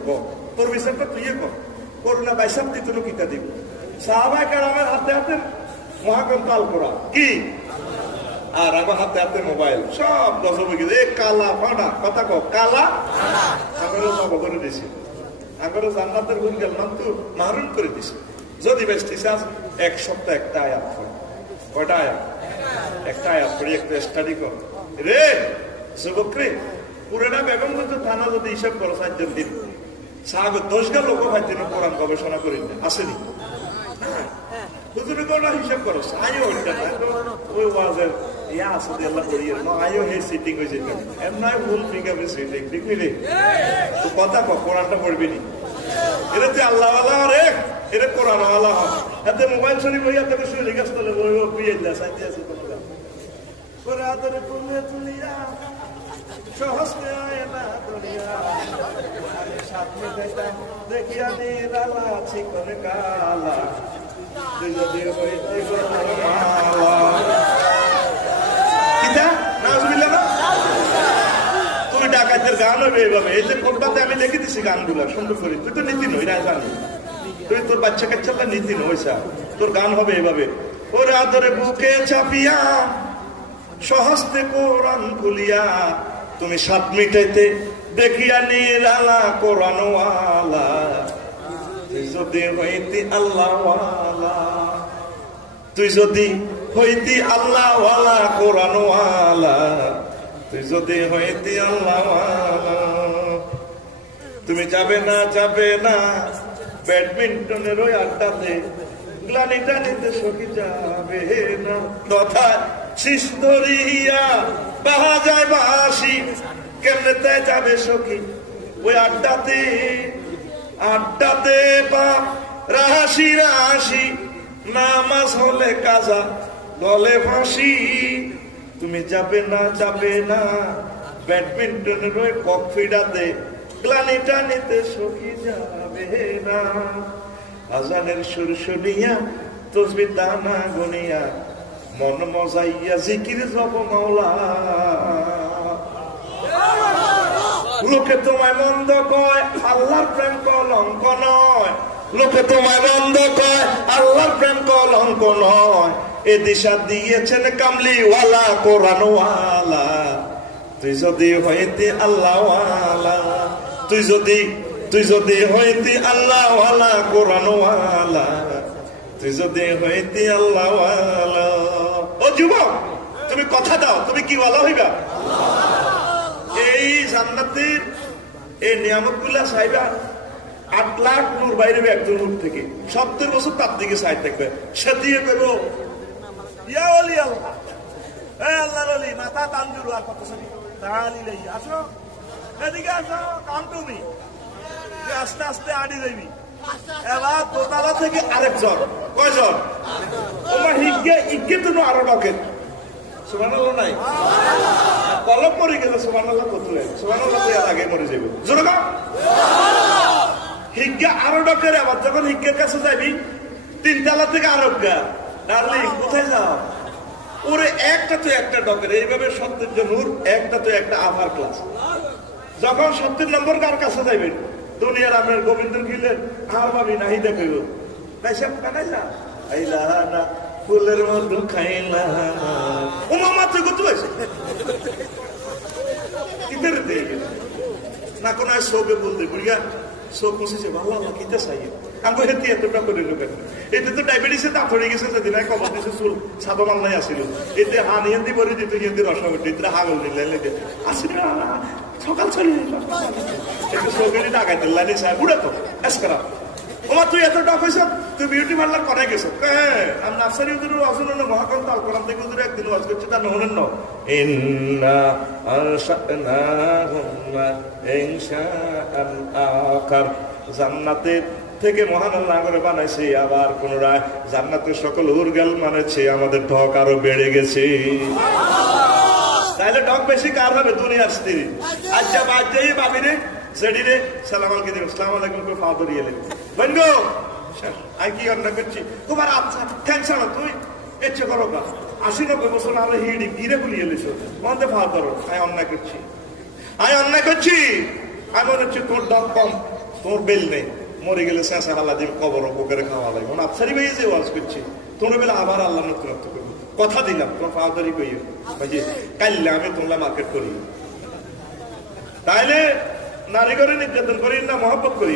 তোর বিচারটা তুই কর, করোনা বাইসাব দিত কিতা দিব। সাহাবায়ে কেরামের হাতে হাতে মহাগ্রন্থ আল কোরআন কি, আর আমার হাতে হাতে মোবাইল, সব গজব হয়ে গেছে। কালা ফাটা কথা কো, কালা আমারও সব করে দিছি, আমারও জান্নাতের গুণ গেলাম তো মারুন করে দিছি। যদি বেশি চাস এক সপ্তাহ একটা আয়াত পড়, কয়টা আয়াত? একটা আয়াত পড়ি, একটা স্টাডি কর রে যুবক রে। পুরোটা বেগমগঞ্জ থানা যদি হিসাব করো 4 দিন, 10 গা লোক ভাই দিন কোরআন গবেষণা করি না, আসেনি হুজুরে কোনটা হিসাব করো, আয়ো ওইটা ওই ওয়াজের ইয়া আছে আল্লাহ করি না, আয়ো হে সিটিং হয়েছে এম নয় ভুল ঠিক আছে সিটিং, ঠিক রে? তো কথা কো, কোরআনটা পড়বি নি? এটা তুই আল্লাহওয়ালা রে, এটা কোরআনওয়ালা হয়। এতে মোবাইল শরীফ হইয়া তোকে শুয়ে লিখাস তোলে বই বিয়ে দেয় সাইতে আছে তোমার করে আদরে তুলে তুলিয়া সহজে আয় না দুনিয়া, আমি সাথে দেখতাম দেখিয়া নিরালা আছি করে কালা, তুই যদি হইতে কিতা নাউজুবিল্লাহ না? তুমি ডাকাতের গান হবে এইভাবে, এই যে কোনটাতে আমি লিখে দিছি গানগুলা সুন্দর করে, তুই তো নীতি নই না জানি, তুই তোর বাচ্চা কাচ্চাটা নীতি নইসা, তোর গান হবে এইভাবে। ওর আদরে বুকে চাপিয়া সহস্তে কোরআন খুলিয়া, তুমি 7 মিটাইতে দেখিয়া নিরালা কোরআনওয়ালা, তুই যদি হইতি আল্লাহওয়ালা, তুই যদি হইতি আল্লাহওয়ালা কোরআনওয়ালা, তুই যদি হইতি আল্লাহওয়ালা। তুমি যাবে না ব্যাডমিন্টনের ওই আড্ডাতে, গ্লানিটা নিতে সখী যাবে না, তথা শীষ ধরিয়া বাহা যায় বাসি, কেমনে তাই যাবে সখী ওই আড্ডাতে, আড্ডাতে পা রাশি রাশি, নামাজ হলে কাজা গলে ফাঁসি। তুমি যাবে না ব্যাডমিন্টনের ওই কফিডাতে, গ্লানিটা নিতে সখী যাবে না। আজানের সুর শুনিয়া তসবিহ দানা গুনিয়া, মন মজাইয়া জিকির জপ মাওলা। লোকে তোমায় মন্দ কয়, আল্লাহর প্রেম কলঙ্ক নয়, লোকে তোমায় মন্দ কয়, আল্লাহর প্রেম কলঙ্ক নয়। এ দিশা দিয়েছেন কামলিওয়ালা কোরআনওয়ালা, তুই যদি হইতে আল্লাহওয়ালা, তুই যদি হইতে আল্লাহওয়ালা কোরআনওয়ালা, তুই যদি হইতে আল্লাহওয়ালা। ও যুবক, তুমি কথা দাও, তুমি কি ওয়ালা হইবা? এই জান্নাতের এই নিয়ামত গুলা চাইবা। 8 লাখ নূর বাইরে একজন নূর থেকে 70 বছর তার দিকে চাই থাকবে, সে দিয়ে করবো ইয়া ওলি আল্লাহ আল্লাহর ওলি মাথা টান জুড়ু আর কত সারি তালি লই আসো এদিকে আসো কাম তুমি আস্তে আস্তে আড়ি যাইবি এবার দোতলা থেকে আরেকজন কয়জন তোমার হিগে তো আরো ডকের সুবহানাল্লাহ নাই কলম মরে গেলে সুবহানাল্লাহ কত সুবহানাল্লাহ তো এর আগে মরে যাবে জোরে গাও হিগে আরো ডকের আবার যখন হিগের কাছে যাবি তিনতলা থেকে আরো গা ডার্লিং কোথায় যাও ওরে একটা তো একটা ডকের এইভাবে 70 জন নূর একটা তো একটা আভার ক্লাস যখন 70 নম্বর কার কাছে যাবেন দুনিয়ার আপনার গোবিন্দ গিলেন আর ভাবি নাহি দেখব তাই সব কানাই যা আইলা না ফুলের মধু খাইলা ও মামা তুই কত আছে কিদের দে না কোন শোকে বলতে বুড়িয়া শোক বসেছে ভালো আল্লাহ কিতে চাই আমি হেতি এতটা করে লোকেন এতে তো ডায়াবেটিসে দাঁত হয়ে গেছে সেদিন কবর দিছে চুল সাদা মাল্লাই আসিল এতে হানি হিন্দি বলে দিত হিন্দি রসগোল্লা দিতে হাগল দিলে আসিল সকাল চলে একটু শোকেরই ডাকাইতে লাইনি সাহেব বুড়ে তো এস করা ওমা তুই এত টাকা হয়েছ তুই বিউটি পার্লার করাই গেছো হ্যাঁ আমি নার্সারি উদুর অজুন মহাকান্ত আলকরাম থেকে উদুর একদিন ওয়াজ করছি তার নহরেন ন ইন্না আনশানাহুম ইনশাআন আখার জান্নাতের থেকে মহান আল্লাহ করে বানাইছে আবার পুনরায় জান্নাতের সকল উরগাল মানেছে আমাদের ঢক আরো বেড়ে গেছে তাহলে ঢক বেশি কার হবে দুনিয়ার স্ত্রী আচ্ছা বাদ যাই ভাবি রে সেডি রে সালাম আলাইকুম সালাম আলাইকুম করে ফা ধরিয়ে এলেন বন্ধু আমি কি অন্য করছি তোমার আচ্ছা থ্যাংকস না তুই এচ্ছে করো না 80-90 বছর আরে হিড়ি গিরে গুলিয়ে এলেছো মন্দে ফা ধরো আমি অন্যায় করছি আমি মনে হচ্ছে তোর দাম কম তোর বেল নেই মরে গেলে শেষা হালা দিন কবর বুকের খাওয়া লাগে মনে আফসারি ভাই যে ওয়াজ করছি তোমরা বেলা আবার আল্লাহ নতুনত্ব করবো কথা দিলাম তোমার ফাদারি কইও যে কাইলে আমি তোমরা মার্কেট করি তাইলে নারী করে নির্যাতন করি না মহব্বত করি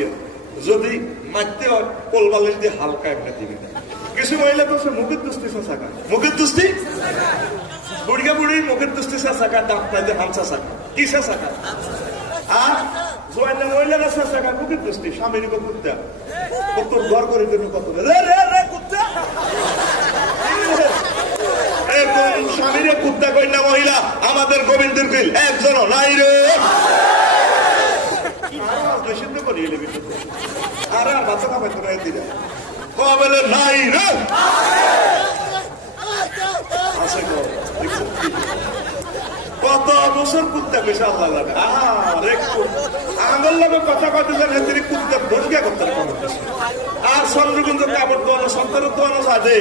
যদি মারতে হয় কোল বালিশ দিয়ে হালকা একটা দিবি কিছু মহিলা তো মুখের দুস্তি শাখা মুখের দুস্তি বুড়িয়া বুড়ির মুখের দুস্তি শাখা দাঁত পাইতে হামসা শাখা কিসা শাখা আর জোয়াইনা মহিলারা শাখা মুখের দুস্তি স্বামীর কুত্তা কত ঘর করে দেবে কত রে কুত্তা স্বামীর কুত্তা কই না মহিলা আমাদের গোবিন্দের কিল একজনও নাই রে নিষিদ্ধ করিয়ে নেবি আর বাচ্চা খাবে তোরা দিলে কবেলে নাই রে কত বছর কুত্তা পেশা আল্লাহ লাগে আঙুল লাগে কথা কথা জানে তিনি কুত্তা ভোজগা করতে আর চন্দ্রকুন্দ কাপড় দোয়ানো সন্তানের দোয়ানো সাজে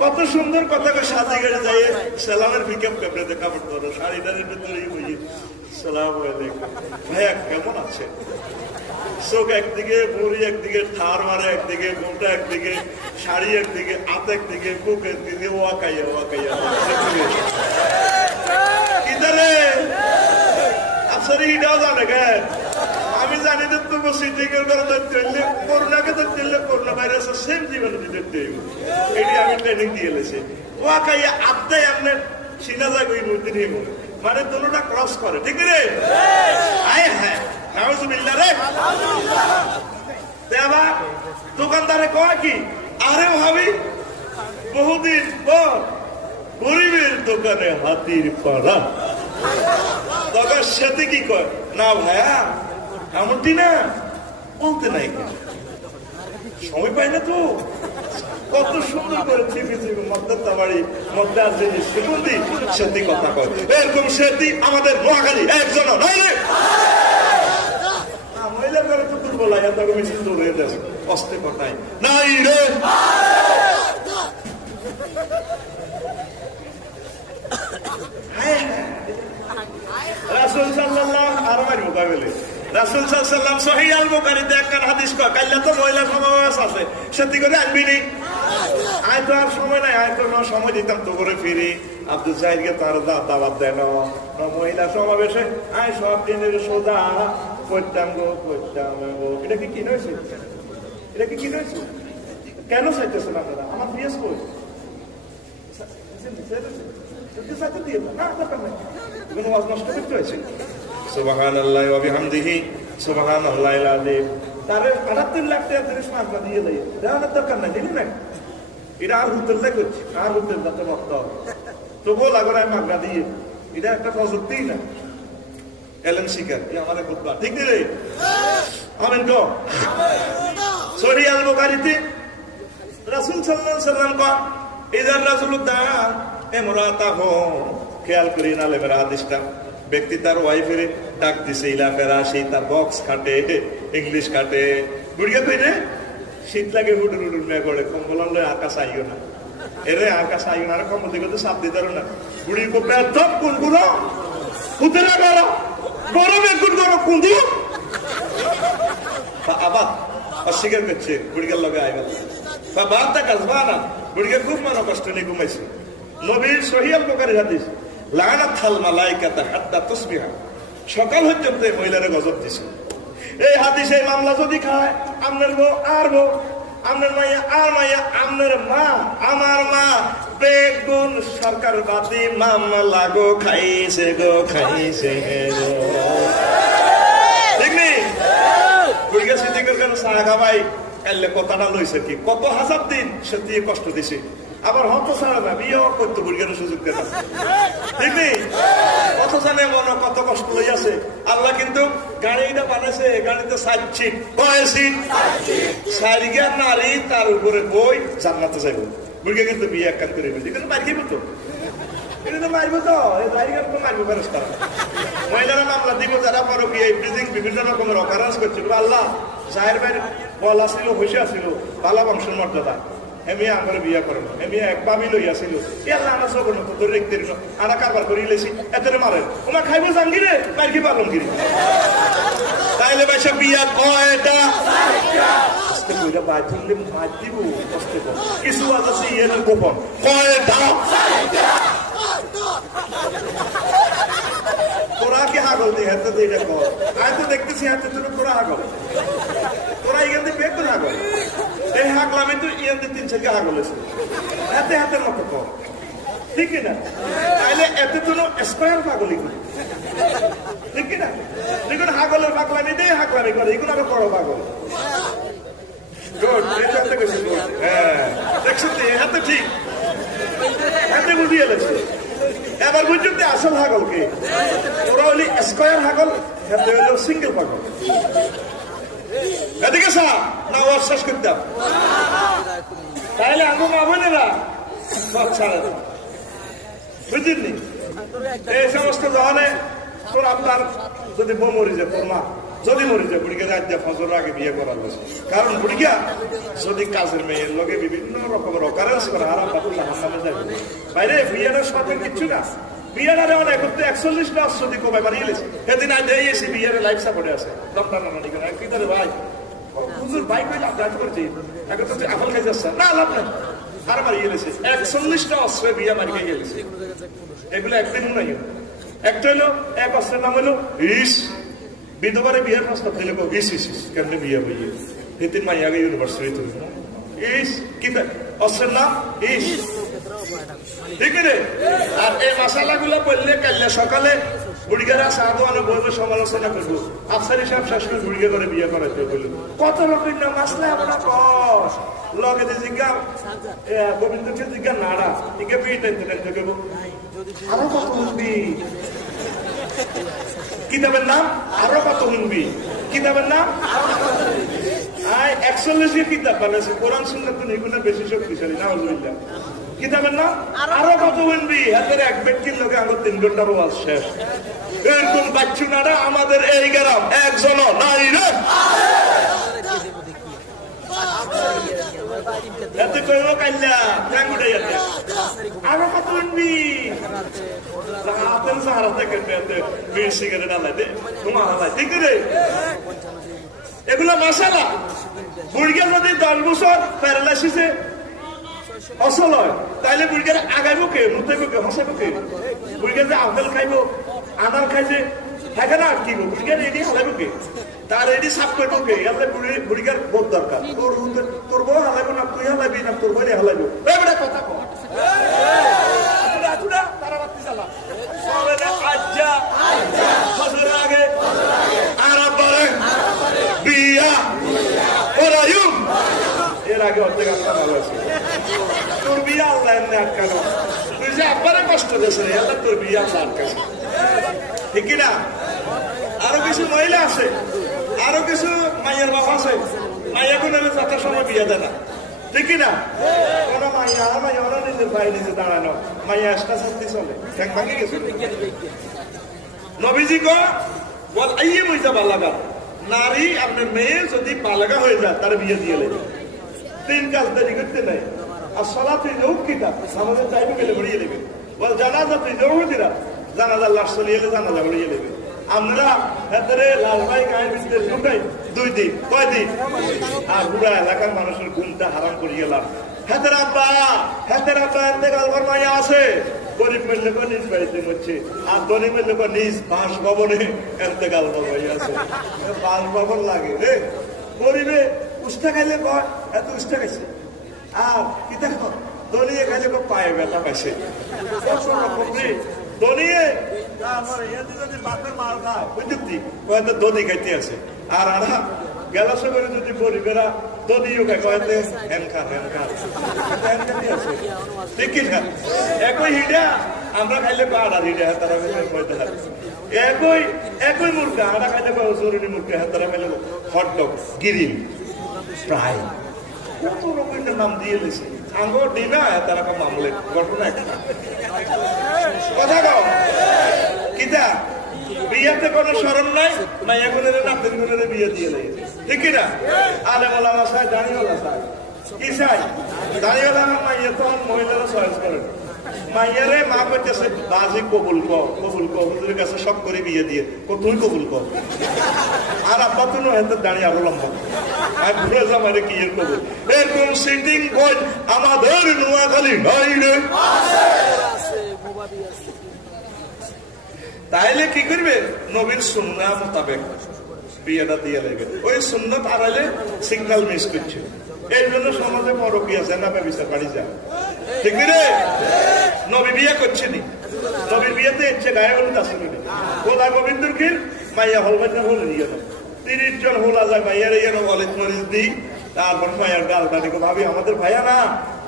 কত সুন্দর কথা সাজে গেড়ে যায় সালামের পিকআপ কাপড়ে কাপড় দোয়ানো শাড়িটারের ভিতরে সালাম আলাইকুম ভাইয়া কেমন আছে চোখ একদিকে বুড়ি একদিকে ঠার মারে একদিকে গোটা একদিকে শাড়ি একদিকে হাত একদিকে বুক একদিকে ওয়াকাইয়া কিদারে আপনার হিটাও জানে কেন আমি জানি যে তুমি সিটিকের করে ধরতে হইলে করোনাকে ধরতে হইলে করোনা ভাইরাসের সেম জীবনে ধরতে হইব এটি আমি ট্রেনিং দিয়ে এলেছি ওয়াকাইয়া আত্মাই আপনার সিনা যায় ওই মূর্তি নিয়ে মানে দুটোটা ক্রস করে ঠিক রে হ্যাঁ নাউজুবিল্লাহ রে আবার দোকানদারে কয় কি আরে ভাবি বহুদিন পর গরিবের দোকানে হাতির পাড়া তখন সাথে কি কয় না ভাইয়া এমনটি না বলতে নাই সময় পাই না তো কত সুন্দর করে মদ্দারি মদ্দার জিনিস সেটি কথা কয় এরকম সেটি আমাদের নোয়াখালী একজন নাই রে মহিলার ঘরে তো দুর্বল লাগে তখন মিছিল দৌড়ে যাচ্ছে অস্তে কথায় নাই রে রাসূল সাল্লাল্লাহু আলাইহি ওয়া সাল্লাম রাসূল সাল্লাল্লাহু সহিহ আল বুখারীতে একটা হাদিস কয় কাল্লা তো মহিলা সমাবেশ আছে সেটি করে আনবি নি আয় তো আর সময় নাই আয় তো সময় দিতাম তো করে ফিরি আব্দুল জাহিদকে তার দাওয়াত দেয় না মহিলা সমাবেশে আয় সব দিনের সোজা করতাম গো এটা কি হয়েছে কেন চাইতেছেন আপনারা আমার বিএস কই সুবহানাল্লাহ ওয়া বিহামদিহি সুবহানাল্লাহিল আযীম তারে 78 লাখ টাকা জিনিস মাত্রা দিয়ে দেয় দেওয়ার দরকার নাই দিলি না এটা আর হুতেল করছি আর হুতেল যাতে মত তবুও লাগরে মাগনা দিয়ে এটা একটা প্রযুক্তি না এলেন শিকার আমাদের বুধবার ঠিক দিলে আমেন তো সহিহ আল বুখারীতে রাসূল সাল্লাল্লাহু আলাইহি ওয়াসাল্লাম কয় ইযার রাসূলুল্লাহ ইমরাতাহু খেয়াল করি না লেবের হাদিসটা ব্যক্তি তার ওয়াইফের ডাক দিছে ইলা ফেরাশি তার বক্স কাটে ইংলিশ কাটে বুড়িয়া কইরে শীত লাগে হুডুর হুডুর মে করে কম্বল লয় আকাশ আইও না এরে আকাশ আইও না আর কম্বল দিকে তো সাপ দিতে না বুড়ি কো পেটপ কোনগুলো উতরা গেল গরমে গুড গরম কুন্দি আবার অস্বীকার করছে বুড়িগার লগে আইবাল বা বার্তা কাজবানা বুড়িগা খুব মনে কষ্ট নিয়ে ঘুমাইছে নবীর সহিহ আল বুখারীর হাদিস লানাতাল মালাইকাতা হাত্তা তুসবিহা সকাল পর্যন্ত এই মহিলারে গজব দিছে এই হাদিসে মামলা যদি খায় আপনার বউ আর বউ আপনার মাইয়া আর মাইয়া আপনার মা আমার মা বেগুন সরকার বাদী মামলা গো খাইছে গো ঠিক নেই বুড়িগা সিদ্দিকের কাছে সাহাবা ভাই কাইলে কথাটা লইছে কি কত হাজার দিন সে দিয়ে কষ্ট দিছে আবার হত ছাড়া না বিয়েও করতে বুড়িগার সুযোগ দেন ঠিক নেই কত জানে মনে কত কষ্ট লইয়াছে আল্লাহ কিন্তু গাড়িটা বানাইছে গাড়িতে 60 সিট কয় সিট 60 গিয়া নারী তার উপরে বই জান্নাতে যাইব বুড়িগা কিন্তু বিয়ে একখান করে ফেলছে কিন্তু মারিব তো এটা তো মারবো তো এই জায়গা তো মারবো ফেরেশতা মহিলারা মামলা দিব যারা পারো কি এই ব্রিজিং বিভিন্ন রকমের অকারেন্স করছে আল্লাহ জাহের ভাইয়ের বল আসিল হইসে আসিল বালা বংশের মর্যাদা এমিয়া আমার বিয়া করে না এমিয়া এক বামি লই আসিল আল্লাহ আমার সব না তোর রেখতে দিল আনা কারবার করি লেছি এতরে মারে ওমা খাইবো জাঙ্গিরে মাইকি পালন গিরি তাইলে বাইসা বিয়া কয়টা আস্তে কইরা বাজলে মার দিব কষ্ট কর কিছু আছে এর গোপন কয়টা তোরা কি হাগল দিয়ে হাতে দিয়ে এটা কর আমি তো দেখতেছি হাতে তোরা হাগল তোরা এখান থেকে বের করে হাগল এই হাগলামে তো ইয়ান দিয়ে 3-4 হাগল আছে হাতে হাতের মতো কর ঠিক না তাইলে এতে তো স্কয়ার পাগলি করি ঠিক না দেখুন হাগলের পাগলামি দিয়ে হাগলামি করে এগুলো আরো বড় পাগল গুড এটা তো কিছু হ্যাঁ দেখছেন হাতে ঠিক হাতে বুঝিয়ে গেছে এবার বুঝুন আসল হাগল কে ওরা হলি স্কয়ার হাগল হাতে হলো সিঙ্গেল পাগল এদিকে সা না ওর শেষ করতাম তাইলে আমার মা বোনেরা সব ছাড়ে বুঝলি এই সমস্ত ধরনের তোর আপনার যদি বউ মরি যায় তোর মা যদি মরি যায় বুড়িকে রাত দিয়ে ফজর আগে বিয়ে করার বসে কারণ বুড়িকা যদি কাজের মেয়ের লোকে বিভিন্ন রকমের অকারেন্স করে হারাম বাতুল্লাহ হাসানে যাবে বাইরে বিয়ের সাথে কিচ্ছু না বিয়ের অনেক করতে 41 মাস যদি কমাই বাড়িয়ে লেছে সেদিন আজ এসে বিয়ের লাইফ সাপোর্টে আছে ডক্টর নানি কেন কি করে ভাই হুজুর ভাই কই লাভ করছি এখন তো আপেল খাই যাচ্ছে না লাভ নাই আর বাড়িয়ে লেছে 41টা অস্ত্রে বিয়ে বাড়িয়ে গেছে এগুলো একদিন নাই একটা হলো এক অস্ত্রের নাম হলো ইস বিধবারে বিয়ের প্রস্তাব দিলে ইস কেমনি বিয়ে হইয়ে তিন মাই আগে ইউনিভার্সিটি ইস কি অস্ত্রের নাম ইস ঠিক রে আর এই মশালা গুলো বললে কাল্লা সকালে বুড়িগারা সাধুয়ানো বইবে সমালোচনা করবো আফসারি সাহেব শাশুড়ি বুড়িগা করে বিয়ে করাইতে বলল কত রকম না মাসলা আমরা কস লগে জিজ্ঞা গোবিন্দকে জিজ্ঞা নাড়া টিকে বিয়ে টাইতে টাইতে গেব আরো কত শুনবি কিতাবের নাম আরো কত শুনবি কিতাবের নাম 41 কিতাব বানাইছে কোরআন সুন্নাত এগুলো বেশি শক্তিশালী নাউজুবিল্লাহ কিতাবের নাম আরো কত শুনবি হাতের এক ব্যক্তির লোকে আমার 3 ঘন্টার ওয়াজ শেষ এরকম বাচ্চুনারা আমাদের এই গ্রাম একজন নাই রে এতে কইব কাইল্লা ঠ্যাঙ্গুটাই আছে আরো কত শুনবি রাতের সাহারা থেকে বিড়ি সিগারেট আলাই দে তোমার আলাই ঠিক রে এগুলো মশালা বুড়িকে যদি 10 বছর প্যারালাইসিসে অসল হয় তাইলে বুড়িকে আগাইব কে মুতাইব কে হসাইব কে বুড়িকে যে আপেল খাইব আনার খাইছে থাকে না কি বুড়িকে রেডি হালাইব কে তার রেডি সাফ করব কে আমরা বুড়িকার বহুত দরকার তোর বউ হালাইব না তুই হালাইবি না তোর বউ হালাইব এই বড় কথা কো আতুরা তারা বাতি চালা সরে আজ্জা ফজর আগে আরাম পরে বিয়া ওরায়ুম এর আগে অর্ধেক আপনার ভালো আছে তোর বিয়ে আল্লাহ এমনি আটকানো, তুই যে আব্বারে কষ্ট দিয়েছে আল্লাহ তোর বিয়ে আল্লাহ আটকাছে, ঠিক না? আরো কিছু মহিলা আছে, আরো কিছু মাইয়ের বাবা আছে, মাইয়া কোনো যথা সময় বিয়ে দেয় না, ঠিক না? কোন মাইয়া ওরা নিজের ভাই নিজে দাঁড়ানো, মাইয়া আসটা শাস্তি চলে, ঠ্যাং ভাঙে গেছে। নবীজি কো বল আইয়ে মইজা বালাগা, নারী আপনার মেয়ে যদি বালাগা হয়ে যায় তার বিয়ে দিয়ে নেবে, 3 কাজ দেরি করতে নাই। আর সালাতে যোগ কিতা আমাদের টাইমে গেলে ভরিয়ে নেবে, বল জানাজা তুই যোগ দিরা, জানাজার লাশ চলিয়ে এলে জানাজা ভরিয়ে নেবে। আমরা হেতরে লালভাই গায়ের ভিতরে ঢুকাই 2 দিন, কয় দিন? আর পুরা এলাকার মানুষের ঘুমটা হারাম করিয়ে গেলাম। হেতের আব্বা এতেকাল মাইয়া আছে, গরিব মেলে নিজ বাড়িতে মরছে, আর ধনী মেলে নিজ বাস ভবনে এতেকাল মাইয়া আছে। বাস ভবন লাগে রে, গরিবে উষ্টা খাইলে কয় এত উষ্টা খাইছে, আর কি দেখো ধনিয়ে খাইলে পায়ে ব্যথা পাইছে, ধনিয়ে মাল খায় বুঝলি, দধি খাইতে আছে। আর আরা গেলাস করে যদি গরিবেরা দধিও খায়, কয়তে হ্যানকার আছে, ঠিক না? একই হিডা আমরা খাইলে আড়া হিডা, তারা একই মুরগা আড়া খাইলে জরুরি মুরগা, তারা খাইলে হটডগ, গিরিল, প্রায় কত রকমের নাম দিয়ে দিয়েছে। আঙ্গো ডিনা তারা মামলে ঘটনা একটা কথা কও কিতা, বিয়াতে কোনো শরম নাই, মাইয়া গুনের নাতির গুনের বিয়ে দিয়ে দেয়, ঠিক না? আলে মোলামা চাই, দাঁড়িয়েওয়ালা চাই, কি চাই? দাঁড়িয়েওয়ালা মাইয়া তো মহিলারা চয়েস করেন, মাইয়ারে মা করতেছে বাজি কবুল হুজুরের কাছে সব করে বিয়ে দিয়ে তুই কবুল কর, আর আব্বা তো হাতে দাঁড়িয়ে আরো লম্বা, আর ঘুরে যামারে কি এর কবুল। এরকম সিটিং পয়েন্ট আমাদের নোয়াখালী নাই রে, তাইলে কি করবে? নবীর সুন্নাহ মোতাবেক বিয়েটা দিয়ে লাগবে। ওই সুন্নাত হারাইলে সিগন্যাল মিস করছে, এই জন্য সমাজে পরকীয়া জেনাবে বিচার বাড়ি যায়, ঠিক রে? নবী বিয়ে করছে নি, নবীর বিয়েতে ইচ্ছে গায়ে হলুদ আসে নি, খোদা গোবিন্দর কি মাইয়া হলবাইনা হলে নিয়ে না 30 জন হোলা যায় মাইয়ার ইয়েন অলিত মরিচ দিই, তারপর মাইয়ার গালটা দেখো ভাবি আমাদের ভাইয়া না,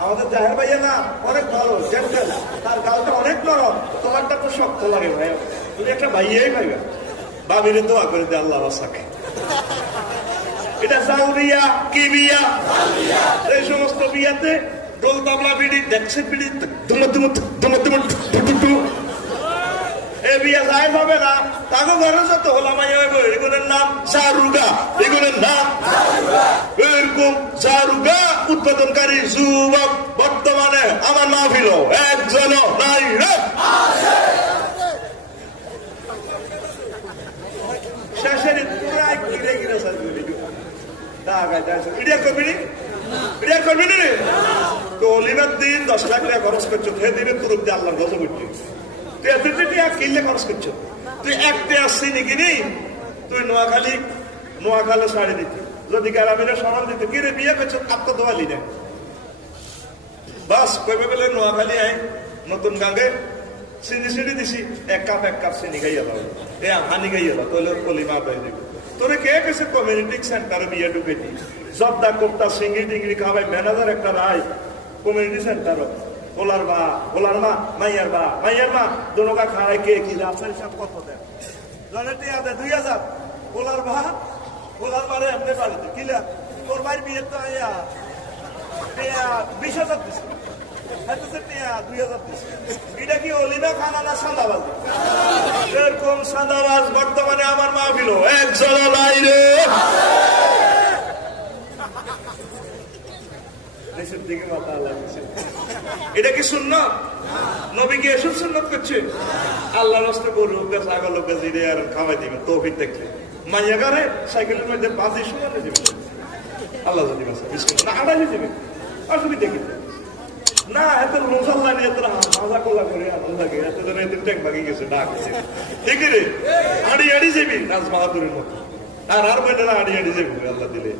আমাদের জাহের ভাইয়া না, অনেক ভালো জেন্টেল, তার গালটা অনেক নরম, তোমারটা তো শক্ত লাগে ভাইয়া, তুমি একটা ভাইয়াই ভাইবা। ভাবিরে দোয়া করে দে আল্লাহ বাসাকে, এটা সাউরিয়া কি বিয়া? এই সমস্ত বিয়াতে ডোল তাবলা বিড়ি দেখছে, বিড়ি এ বিয়া যায় হবে না, তাকে ঘরে যত হোলা মাইয়া হইব, এগুলোর নাম সারুগা, এগুলোর নাম এরকম সারুগা উৎপাদনকারী যুবক বর্তমানে আমার মাহফিল একজন নাই রে। শেষের পুরাই গিরে গিরে করবি রে, তো অলিবার দিন 10 লাখ টাকা খরচ করছো, সে দিনে তোর আল্লাহর গজব উঠছে, তুই এত কিনলে খরচ করছো, তুই একটা আসছি নাকি নি, তুই নোয়াখালী ছাড়ি দিতি, যদি গ্রামীণ সরল দিত কি রে বিয়ে করছো আত্ম দোয়ালি না, বাস কইবে বলে নোয়াখালী আই নতুন গাঙ্গে চিনি দিছি, এক কাপ চিনি খাইয়া দাও, এ হানি খাইয়া দাও, তোলে কলিমা পাই দিবি। তোরে কে কেছে কমিউনিটি সেন্টারে বিয়ে ঢুকে দি, জব্দা কোপ্তা সিঙ্গি টিঙ্গি খাওয়াই ম্যানেজার একটা রায় কমিউনিটি সেন্টার, ওলার মা মাইয়ার মা দোনোকা খাওয়াই কে কি আপনার সব কত দেয়, জনে টিয়া দেয় 2000, ওলার মারে আপনি বাড়িতে কিলা তোর ভাইয়ের বিয়ে তো আইয়া 20,000 দিচ্ছে, 2000 দিচ্ছে, এটা কি অলিনা খানা না সাদাবাজি? এরকম সাদাবাজ বর্তমানে আমার মাহফিল একজন নাই রে। এটা কি সুন্নাত? নবী কি এসব সুন্নাত করছে? আল্লাহ রাস্তা গরু ছাগল জিরে আর খাওয়াই দিবে তৌফিক দেখলে, মাইয়া গারে সাইকেলের মধ্যে 5 সময় দিবে, আল্লাহ যদি না আড়াই দিবে, অসুবিধা কি না? এত রোজাল্লা নিয়ে তোরা মাজা কোলা করে আনন্দ লাগে, এত জন এদিন ট্যাক ভাগি গেছে ডাক, ঠিক রে? আড়ি যাবি নাজ বাহাদুরের মতো, আর বইটা আড়ি যাবি আল্লাহ দিলে।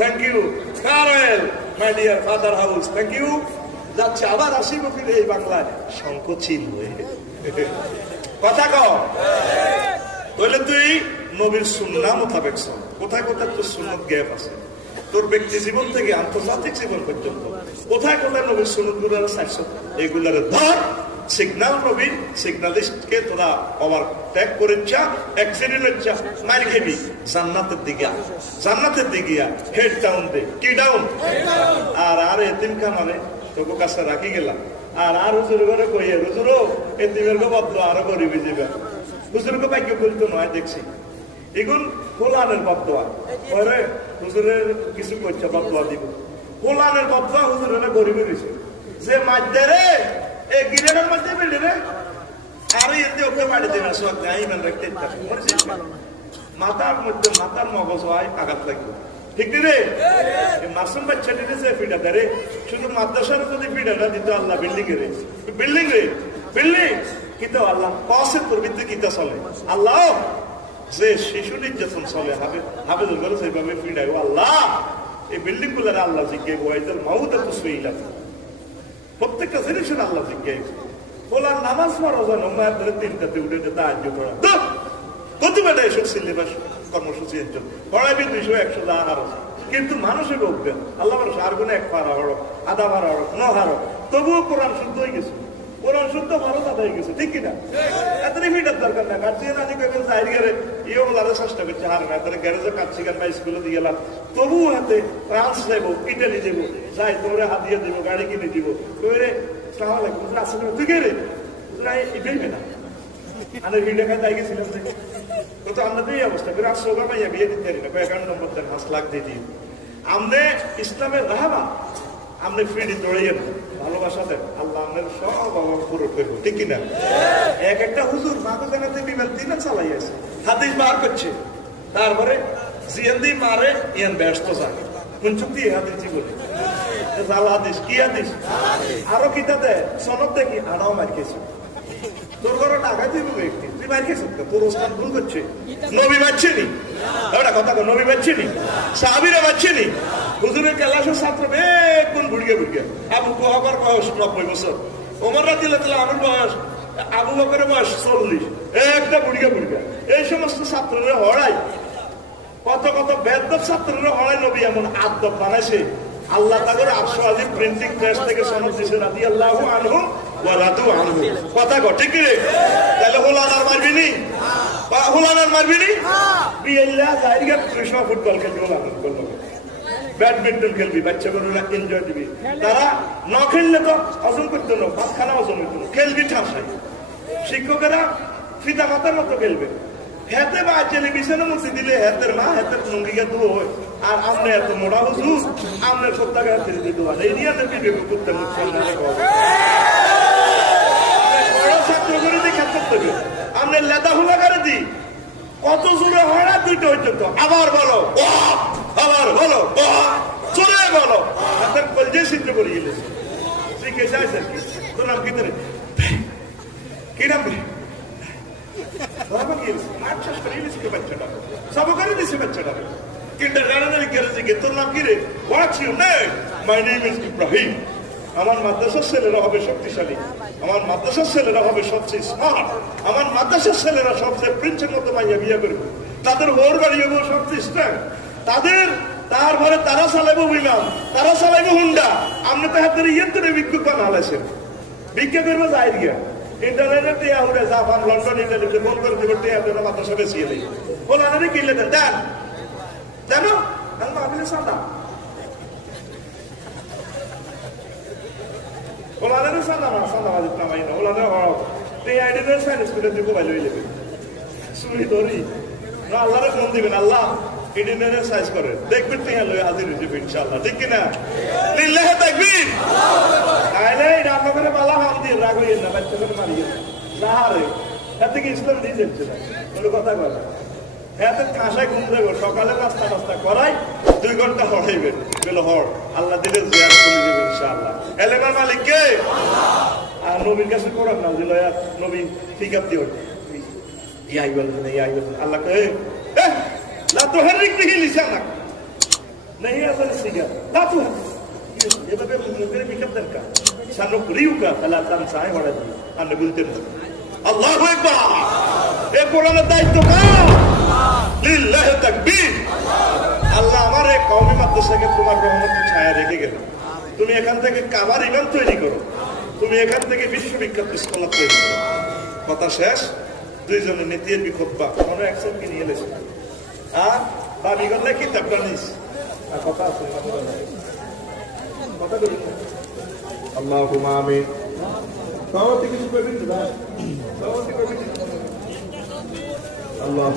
থ্যাংক ইউ কারেল my dear father house, thank you. যাচ্ছে আবার আসিব ফিরে এই বাংলায় সংকোচিল হয়ে, কথা কও তাহলে তুই নবীর সুন্নাহ মোতাবেক কোথায় কোথায় তোর সুন্নত গ্যাপ আছে, তোর ব্যক্তি জীবন থেকে আন্তর্জাতিক জীবন পর্যন্ত কোথায় কোথায় নবীর সুন্নতগুলোর চাইছো এগুলার ধর সিগন্যাল নবীর সিগন্যালিস্টকে তোরা ওভারটেক করেছা অ্যাক্সিডেন্ট হচ্ছে মার খেবি জান্নাতের দিকে হেড ডাউন দে কি ডাউন আর এতিমখানারে তোকে কাছে রাখি গেলাম আর হুজুর ঘরে কইয়ে হুজুরও এতিমের গো বদল আরো গরিবি যাবে হুজুরকে ভাগ্য বলতো নয় দেখছি এগুন হোলানের বদয়া পরে হুজুরের কিছু করছে বদয়া দিব হোলানের বদয়া হুজুরের গরিবি দিছে যে মাঝে রে এই গিরেনের মধ্যে বেড়ে রে আর এতে ওকে বাড়ি দেবে সব গাই মান রাখতে মাথার মধ্যে মাথার মগজ হয় আঘাত লাগবে ঠিক রে মাসুম বাচ্চা দিতেছে ফিটা ধরে শুধু মাদ্রাসার যদি ফিটাটা দিত আল্লাহ বিল্ডিং রে বিল্ডিং কিন্তু আল্লাহ কসের প্রবৃত্তি কিতা চলে আল্লাহ যে শিশু নির্যাতন চলে হাফেজুল করে সেইভাবে ফিটাই আল্লাহ এই বিল্ডিং গুলার আল্লাহ জিজ্ঞে বইতের মাউতে তো শুইলা প্রত্যেকটা জিনিসের আল্লাহ জিজ্ঞে বলার নামাজ পড়া যেন মায়ের ধরে তিনটাতে উঠে তাহাজ্জুদ পড়া কত বেটা এসব সিলেবাস কর্মসূচি পড়াবি 200-100 যা হারো কিন্তু মানুষের বলবে আল্লাহ মানুষ আর গুলো 1 পারা হড়ো আধা পারা হড়ো 9 হারো তবুও কোরআন শুদ্ধ হয়ে গেছে কোরআন শুদ্ধ ভালো দাদা হয়ে গেছে ঠিক কিনা এত ফিটার দরকার না গার্জিয়ান আদি কেবল জাহির করে ইও বলার চেষ্টা করছে হার না তাহলে গ্যারেজে কাচ্ছি গান বা স্কুলে দিয়ে গেলাম তবুও হাতে ফ্রান্স যাবো ইটালি যাবো যাই তোরে হাতিয়ে দিব গাড়ি কিনে দিব তোরে সালাম আলাইকুম আসলে তুই কে রে ইবেই না আমি ভিডিও খাই তাই গেছিলাম তো আমাদের এই অবস্থা করে আর সোগা মাইয়া বিয়ে দিতে পারি না অ্যাকাউন্ট নম্বর দেন 5 লাখ দিয়ে দিই আমনে ইসলামের রাহাবা আমনে ফ্রিডি দৌড়াইয়ে না ভালোবাসা দেন আল্লাহ আমাদের সব অভাব পূরণ করবো ঠিক কিনা এক একটা হুজুর মাকে জানাতে বিমান 3 চালাই আছে হাদিস বার করছে তারপরে জিয়ান্দি মারে ইয়ান ব্যস্ত যায় কোন চুক্তি হাদিস জীবনে জাল হাদিস কি হাদিস আরো কিতা দেয় সনদ দেখি আনাও মার খেয়েছে তোর ঘরে টাকা দিব একটি তুই মার খেয়েছ তোর ওস্তাদ ভুল করছে নবী বাচ্চে নি ওটা কথা কো নবী বাচ্চে নি সাহাবীরা বাচ্চে নি হুজুরের ক্লাসের ছাত্র বেগুন বুড়িয়ে আবু বকর বয়স 90 বছর ওমর রাদিয়াল্লাহু আনহুর বয়স আবু বকরের বয়স 40 একটা বুড়িয়ে এই সমস্ত ছাত্ররা হড়াই কত বেদব ছাত্ররা হড়াই নবী এমন আদব বানাইছে আল্লাহ তাআলার 800 আজিম প্রিন্টিং প্রেস থেকে সনদ দিয়েছে রাদিয়াল্লাহু আনহু ওয়া রাদু আনহু কথা কো ঠিক রে তাহলে হোলানার মারবি নি বা হোলানার মারবি নি বিআল্লাহ জায়গা কৃষ্ণ ফুটবল খেলতে হোলানার বললো ব্যাডমিন্টন খেলবি বাচ্চাগুলোরা এনজয় দিবি তারা ন খেললে তো হজম করতে না ভাত খানা হজম হইতো খেলবি ঠাসাই শিক্ষকেরা ফিতা মাথার মতো খেলবে হেতে বা টেলিভিশনে মুক্তি দিলে হেতের মা হেতের লুঙ্গিকে ধুয়ো হয় আর আমনে এত মোড়া হুজুর আমনে সত্যাকে হাতে দিয়ে দেওয়া এই নিয়ে বিবেক করতে ছাত্র করে দিয়ে খেতে হবে আমনে লেদা হুলা করে দিই কত জোরে হয় না দুইটা হইতে তো আবার বলো চলে বলো হাতের কলজে সিদ্ধ করে গেলেছে শিখে চাইছে তোর নাম কি তোর কি নাম আমার মাদ্রাসার ছেলেরা হবে শক্তিশালী আমার মাদ্রাসার ছেলেরা হবে সবচেয়ে স্মার্ট আমার মাদ্রাসার ছেলেরা সবচেয়ে প্রিন্সের মতো মাইয়া বিয়ে করবে তাদের ওর বাড়ি হবো সবচেয়ে স্ট্রং তারপরে তারা চালাইবো বিমান তারা চালাইবো হুন্ডা আপনি তো হাতের ইয়ের তো বিক্ষোভ বানালেছেন বিক্ষোভ করবো যাই গিয়া ইন্টারনেটে টিয়া উড়ে জাপান লন্ডন ইন্টারনেটে ফোন করে দেবো টিয়া দেবো মাদ্রাসা বেশি এলে বলে আনারে কিনলে দেন জানো আমি সাদা ওলাদের সাদা না সাদা বাজিত নামাই না ওলাদের টিয়া আইডিনের সাইন্স করে দিব ভালো হয়ে যাবে শুনি ধরি আল্লাহরে ফোন দিবেন আল্লাহ ইন্ডিয়ানের সাইজ করে দেখবেন টিয়া লয়ে হাজির হয়ে যাবে ইনশাআল্লাহ ঠিক কিনা লিল্লাহি তাকবীর তাইলে রান্না করে বালা হাম দিয়ে রাগ হইয়ে না বাচ্চা করে মারিয়ে না রে এতে কি ইসলাম দিয়ে যাচ্ছে না কোনো কথা বলে এতে কাঁসায় ঘুম দেবো সকালে নাস্তা করাই 2 ঘন্টা হড়াইবেন বলে হড় আল্লাহ দিলে জিয়ার করে দেবে ইনশাআল্লাহ এলেমার মালিক কে আর নবীর কাছে কোরআন নাও দিল নবী ঠিক আপনি ইয়াই বলছেন আল্লাহ কে লা তুহাররিক বিহি লিসানাক नहीं असर सीखा ला तू এভাবে মুখের পিকআপ দরকার সানুকরিউকা ফালা তানসাই বড় দিই আপনি বলতেন আল্লাহু আকবার এই কোরআনের দায়িত্ব কার লিল্লাহি তাকবীর আল্লাহ আমার এই কওমি মাদ্রাসাকে তোমার রহমতের ছায়া রেখে গেল তুমি এখান থেকে কাবার ইমাম তৈরি করো, তুমি এখান থেকে বিশ্ববিখ্যাত স্কলার তৈরি করো। কথা শেষ। দুইজনে নেতিয়ে বিক্ষোভবা কোনো একজনকে নিয়ে এলেছে আর দাবি করলে কি চাপটা নিস আর কথা আছে কথা বলি আল্লাহ আমিন। সভাপতি কিছু করবেন, সভাপতি করবেন। আল্লাহ